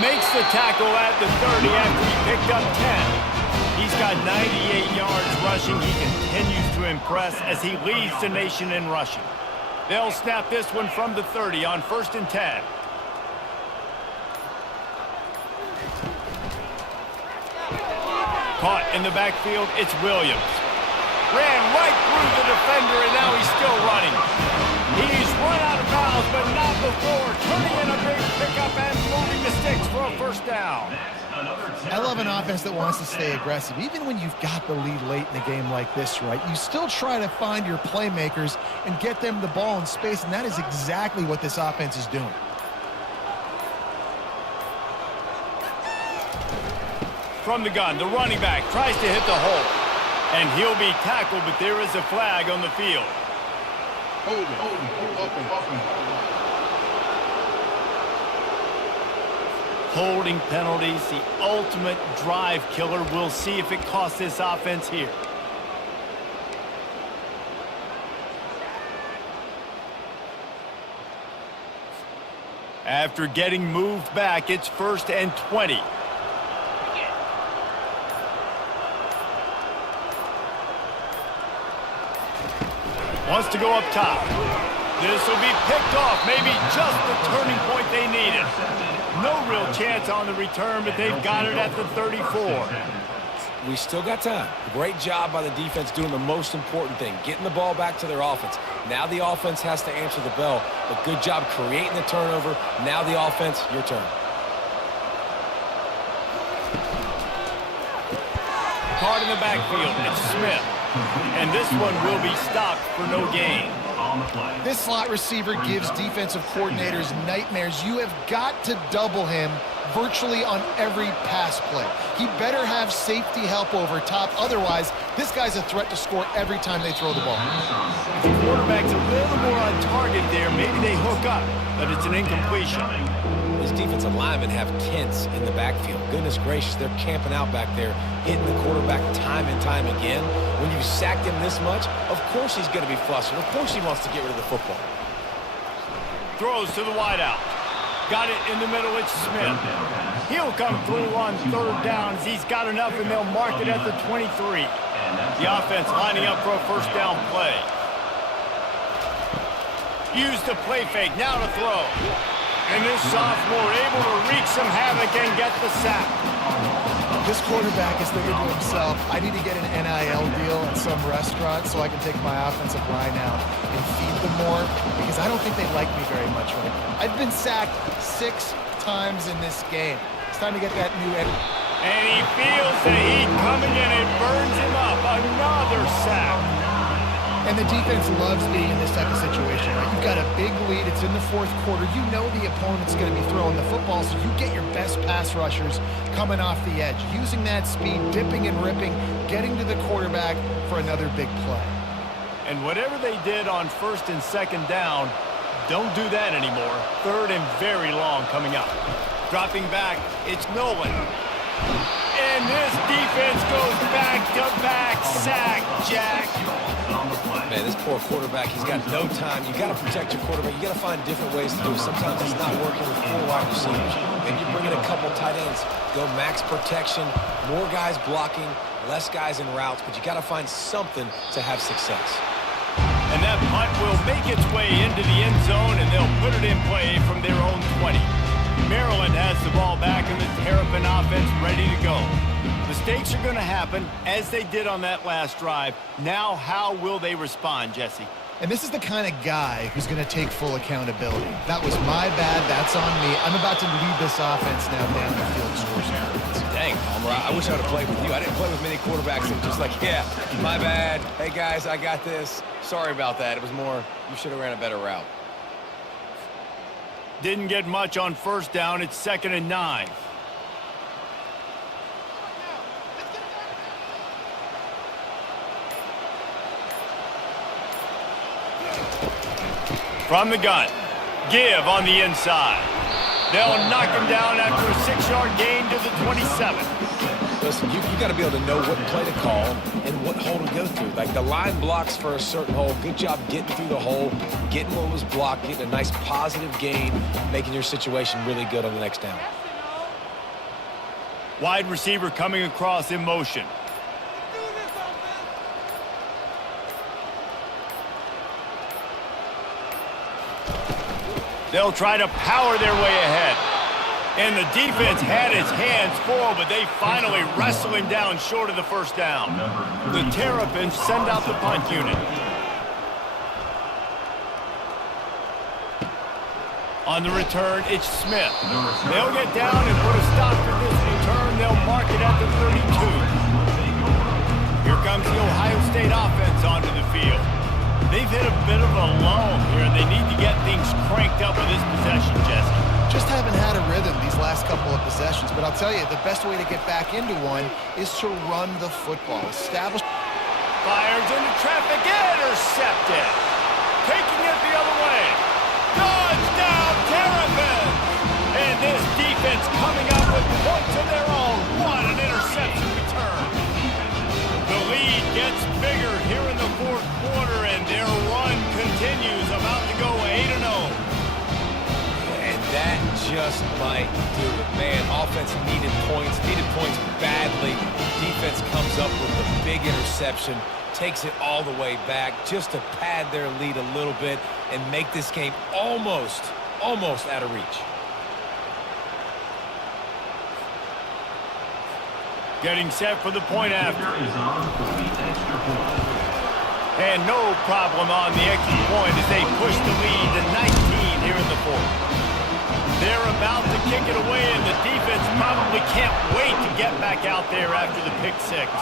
Makes the tackle at the 30 after he picked up 10. He's got 98 yards rushing. He continues to impress as he leads the nation in rushing. They'll snap this one from the 30 on 1st and 10. Caught in the backfield, it's Williams. Ran right through the defender, and now he's still running. He's run out of bounds, but not before. Turning in a big pickup and moving the sticks for a first down. I love an offense that wants to stay aggressive. Even when you've got the lead late in a game like this, right, you still try to find your playmakers and get them the ball in space, and that is exactly what this offense is doing. From the gun, the running back tries to hit the hole. And he'll be tackled, but there is a flag on the field. Holding penalties, the ultimate drive killer. We'll see if it costs this offense here. After getting moved back, it's 1st and 20. Wants to go up top. This will be picked off. Maybe just the turning point they needed. No real chance on the return, but they've got it at the 34. We still got time. Great job by the defense doing the most important thing, getting the ball back to their offense. Now the offense has to answer the bell, but good job creating the turnover. Now the offense, your turn. Caught in the backfield, it's Smith. And this one will be stopped for no gain. This slot receiver gives defensive coordinators nightmares. You have got to double him virtually on every pass play. He better have safety help over top. Otherwise, this guy's a threat to score every time they throw the ball. The quarterback's a little more on target there. Maybe they hook up, but it's an incompletion. These defensive linemen have tents in the backfield. Goodness gracious, they're camping out back there, hitting the quarterback time and time again. When you've sacked him this much, of course he's going to be flustered. Of course he wants to get rid of the football. Throws to the wideout. Got it in the middle, it's Smith. He'll come through on 3rd downs. He's got enough, and they'll mark it at the 23. The offense lining up for a first down play. Use the play fake, now to throw. And this sophomore able to wreak some havoc and get the sack. This quarterback is thinking to himself, I need to get an NIL deal at some restaurant so I can take my offensive line out and feed them more, because I don't think they like me very much right now. I've been sacked 6 times in this game. It's time to get that new end. And he feels the heat coming in. It burns him up. Another sack. And the defense loves being in this type of situation, right? You've got a big lead. It's in the 4th quarter. You know the opponent's going to be throwing the football, so you get your best pass rushers coming off the edge, using that speed, dipping and ripping, getting to the quarterback for another big play. And whatever they did on 1st and 2nd down, don't do that anymore. 3rd and very long coming up. Dropping back, it's Nolan. And this defense goes back-to-back sack, Jack. Man, this poor quarterback, he's got no time. You got to protect your quarterback. You got to find different ways to do it. Sometimes it's not working with 4 wide receivers. Maybe you bring in a couple tight ends, go max protection, more guys blocking, less guys in routes, but you got to find something to have success. And that punt will make its way into the end zone, and they'll put it in play from gets the ball back and the Terrapin offense ready to go. Mistakes are going to happen, as they did on that last drive. Now, how will they respond, Jesse? And this is the kind of guy who's going to take full accountability. That was my bad. That's on me. I'm about to lead this offense now down the field and score some points. Dang, Palmer, I wish I would have played with you. I didn't play with many quarterbacks that were just like, yeah, my bad. Hey, guys, I got this. Sorry about that. It was more, you should have ran a better route. Didn't get much on first down. It's 2nd and 9. From the gun. Give on the inside. They'll knock him down after a 6-yard gain to the 27. Listen, you got to be able to know what play to call and what hole to go through. Like the line blocks for a certain hole. Good job getting through the hole, getting what was blocked, getting a nice positive gain, making your situation really good on the next down. Wide receiver coming across in motion. They'll try to power their way ahead. And the defense had his hands full, but they finally wrestle him down short of the first down. The Terrapins send out the punt unit. On the return, it's Smith. They'll get down and put a stop to this return. They'll mark it at the 32. Here comes the Ohio State offense onto the field. They've hit a bit of a lull here, and they need to get things cranked up with this possession, Jesse. Just haven't had a rhythm these last couple of possessions, but I'll tell you, the best way to get back into one is to run the football. Establish. Fires into traffic, intercepted. Taking it the other way. Touchdown, Terrapins! And this defense coming up with points of their own. What an interception return. The lead gets bigger here in the fourth quarter, and their run continues, about to go 8-0. And that just might do it, man. Offense needed points badly. Defense comes up with a big interception, takes it all the way back just to pad their lead a little bit and make this game almost out of reach. Getting set for the point after. Is on for the extra point. And no problem on the extra point as they push the lead to 19 here in the fourth. They're about to kick it away, and the defense probably can't wait to get back out there after the pick six.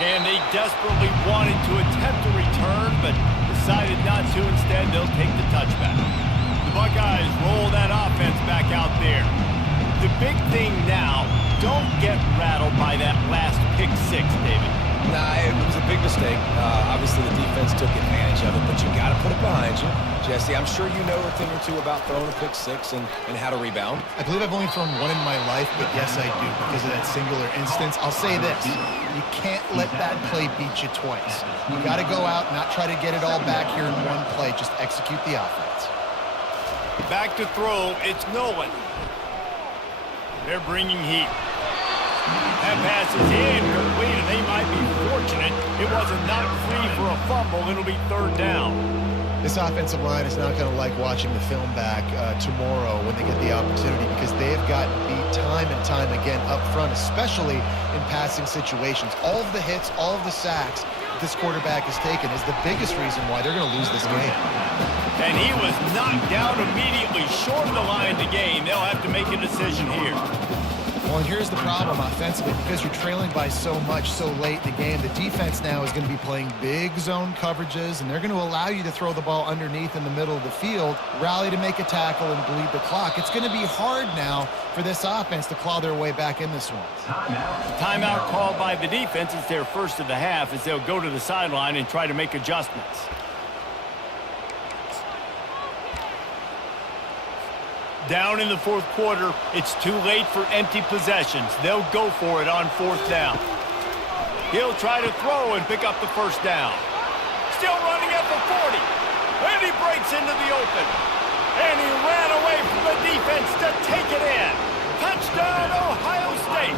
And they desperately wanted to attempt a return, but decided not to. Instead, they'll take the touchback. The Buckeyes roll that offense back out there. The big thing now, don't get rattled by that last pick six, David. Nah, it was a big mistake. Obviously, the defense took advantage of it, but you got to put it behind you. Jesse, I'm sure you know a thing or two about throwing a pick six and how to rebound. I believe I've only thrown one in my life, but yes, I do, because of that singular instance. I'll say this. You can't let that play beat you twice. You got to go out, not try to get it all back here in one play. Just execute the offense. Back to throw, it's Nolan. They're bringing heat. That pass is incomplete, and they might be fortunate it wasn't knocked free for a fumble. It'll be 3rd down. This offensive line is not going to like watching the film back tomorrow when they get the opportunity, because they have gotten beat time and time again up front, especially in passing situations. All of the hits, all of the sacks this quarterback has taken is the biggest reason why they're going to lose this game. And he was knocked down immediately short of the line to gain. They'll have to make a decision here. Well, and here's the problem offensively. Because you're trailing by so much so late in the game, the defense now is going to be playing big zone coverages, and they're going to allow you to throw the ball underneath in the middle of the field, rally to make a tackle, and bleed the clock. It's going to be hard now for this offense to claw their way back in this one. Timeout called by the defense. It's their first of the half as they'll go to the sideline and try to make adjustments. Down in the fourth quarter, it's too late for empty possessions. They'll go for it on 4th down. He'll try to throw and pick up the first down. Still running at the 40. And he breaks into the open. And he ran away from the defense to take it in. Touchdown, Ohio State.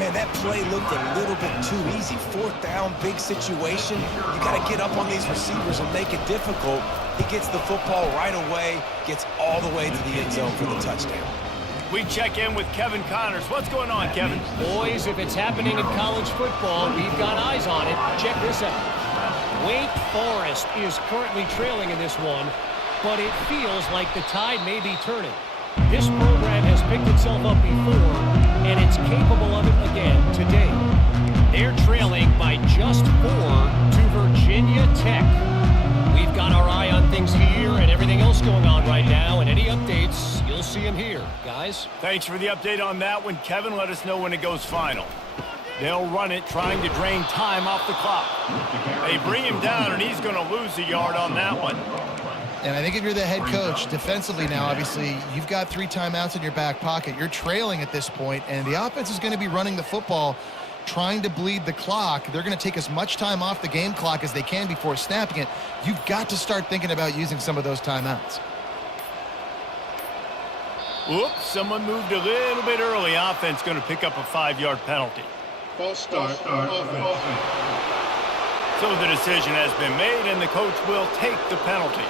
man, that play looked a little bit too easy. Fourth down, big situation. You got to get up on these receivers and make it difficult. He gets the football right away, gets all the way to the end zone for the touchdown. We check in with Kevin Connors. What's going on, Kevin? Boys, if it's happening in college football, we've got eyes on it. Check this out. Wake Forest is currently trailing in this one, but it feels like the tide may be turning. This program has picked itself up before, and it's capable of it again today. They're trailing by just 4 to Virginia Tech. We've got our eye on things here and everything else going on right now, and any updates, you'll see them here, guys. Thanks for the update on that one, Kevin. Let us know when it goes final. They'll run it, trying to drain time off the clock. They bring him down, and he's going to lose a yard on that one. And I think if you're the head coach, defensively now, obviously, you've got 3 timeouts in your back pocket. You're trailing at this point, and the offense is going to be running the football, trying to bleed the clock. They're going to take as much time off the game clock as they can before snapping it. You've got to start thinking about using some of those timeouts. Oops, someone moved a little bit early. Offense going to pick up a 5-yard penalty. False start. Offense. So the decision has been made, and the coach will take the penalty.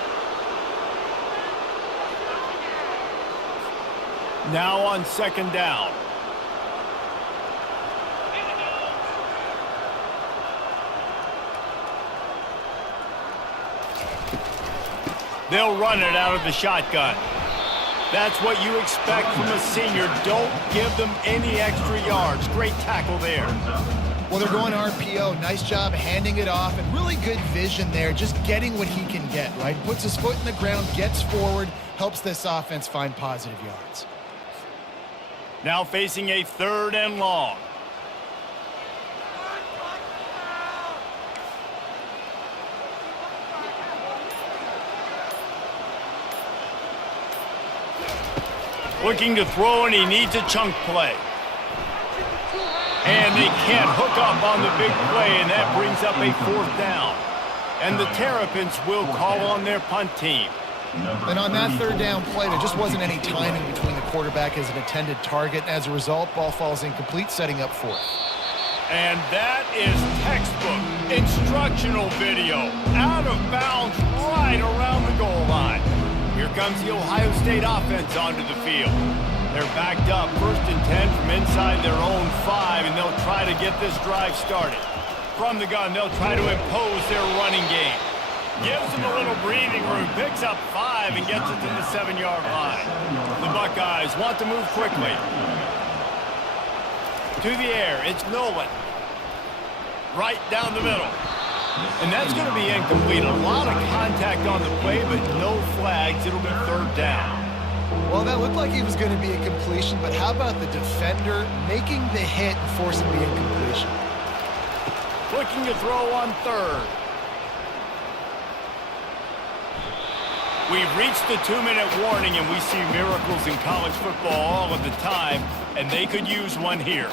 Now on 2nd down. They'll run it out of the shotgun. That's what you expect from a senior. Don't give them any extra yards. Great tackle there. Well, they're going RPO. Nice job handing it off, and really good vision there, just getting what he can get, right? Puts his foot in the ground, gets forward, helps this offense find positive yards. Now facing a 3rd and long. Looking to throw, and he needs a chunk play. And they can't hook up on the big play, and that brings up a 4th down. And the Terrapins will call on their punt team. And on that 3rd down play, there just wasn't any timing between the quarterback as an intended target. As a result, ball falls incomplete, setting up 4th. And that is textbook instructional video. Out of bounds right around the goal line. Here comes the Ohio State offense onto the field. They're backed up, 1st and 10 from inside their own 5, and they'll try to get this drive started. From the gun, they'll try to impose their running game. Gives them a little breathing room, picks up 5 and gets it to the 7-yard line. The Buckeyes want to move quickly. To the air, it's Nolan. Right down the middle. And that's going to be incomplete. A lot of contact on the play, but no flags. It'll be 3rd down. Well, that looked like he was going to be a completion, but how about the defender making the hit and forcing the incompletion? Looking to throw on 3rd. We've reached the 2-minute warning, and we see miracles in college football all of the time, and they could use one here.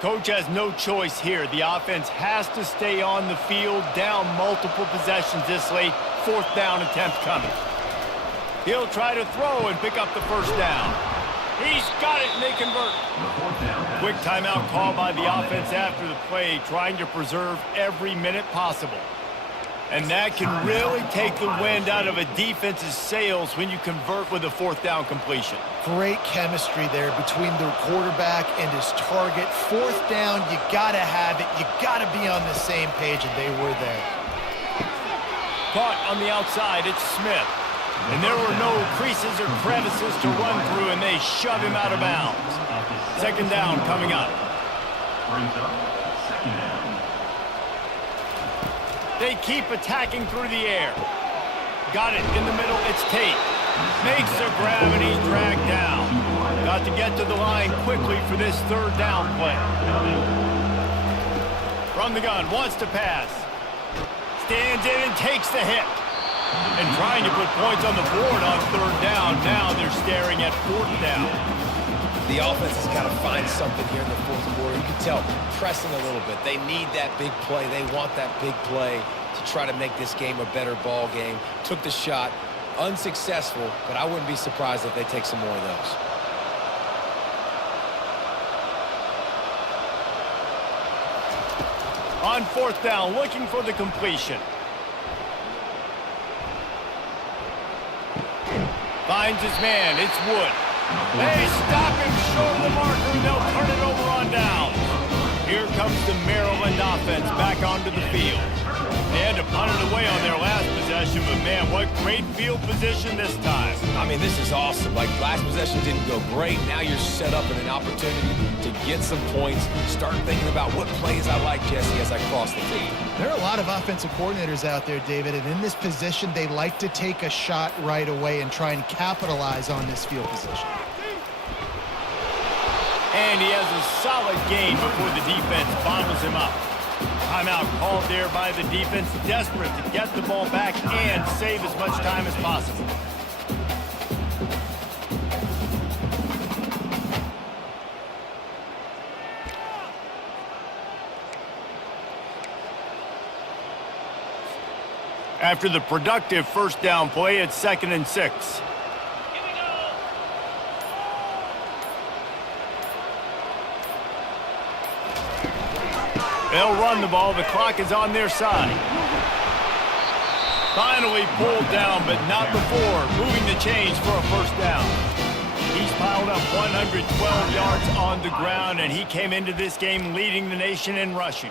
Coach has no choice here. The offense has to stay on the field, down multiple possessions this late. 4th down attempt coming. He'll try to throw and pick up the 1st down. He's got it, and they convert. Quick timeout call by the offense after the play, trying to preserve every minute possible. And that can really take the wind out of a defense's sails when you convert with a 4th down completion. Great chemistry there between the quarterback and his target. 4th down, you got to have it. You got to be on the same page, and they were there. Caught on the outside, it's Smith. And there were no creases or crevices to run through, and they shove him out of bounds. 2nd down coming up. They keep attacking through the air. Got it in the middle, it's Tate. Makes a grab, and he's dragged down. Got to get to the line quickly for this 3rd down play. From the gun, wants to pass. Stands in and takes the hit. And trying to put points on the board on 3rd down. Now they're staring at 4th down. The offense has got to find something here in the 4th quarter. You can tell, pressing a little bit. They need that big play. They want that big play to try to make this game a better ball game. Took the shot, Unsuccessful, but I wouldn't be surprised if they take some more of those. On 4th down, looking for the completion. Finds his man. It's Wood. They stop him short of the marker, and they'll turn it over on down. Here comes the Maryland offense back onto the field. They had to punt it away on their last possession, but man, what great field position this time. I mean, this is awesome. Like, last possession didn't go great. Now you're set up in an opportunity to get some points. Start thinking about what plays I like, Jesse, as I cross the tee. There are a lot of offensive coordinators out there, David, and in this position, they like to take a shot right away and try and capitalize on this field position. And he has a solid gain before the defense bottles him up. Timeout called there by the defense, desperate to get the ball back and save as much time as possible. After the productive first down play, it's 2nd and 6. They'll run the ball. The clock is on their side. Finally pulled down, but not before moving the chains for a first down. He's piled up 112 yards on the ground, and he came into this game leading the nation in rushing.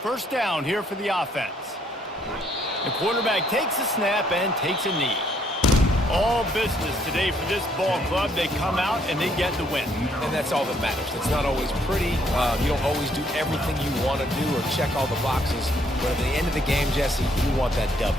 First down here for the offense. The quarterback takes a snap and takes a knee. All business today for this ball club. They come out and they get the win. And that's all that matters. It's not always pretty. You don't always do everything you want to do or check all the boxes. But at the end of the game, Jesse, you want that W.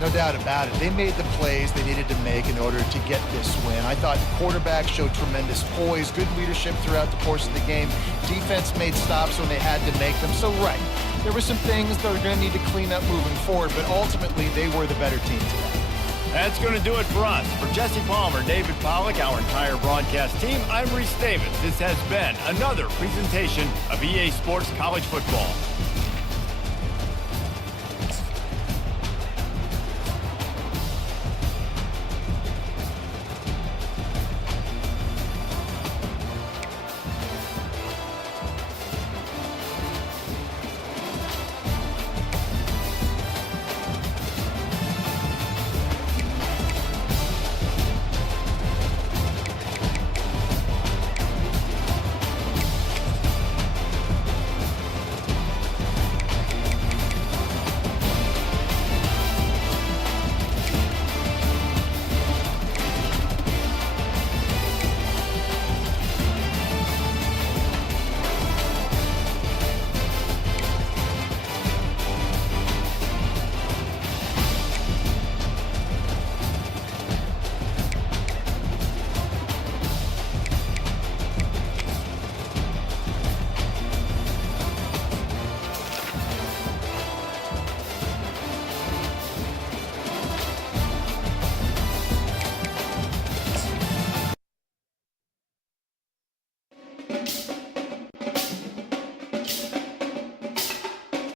No doubt about it. They made the plays they needed to make in order to get this win. I thought the quarterback showed tremendous poise, good leadership throughout the course of the game. Defense made stops when they had to make them. So, right, there were some things that are going to need to clean up moving forward, but ultimately they were the better team today. That's going to do it for us. For Jesse Palmer, David Pollack, our entire broadcast team, I'm Reese Davis. This has been another presentation of EA Sports College Football.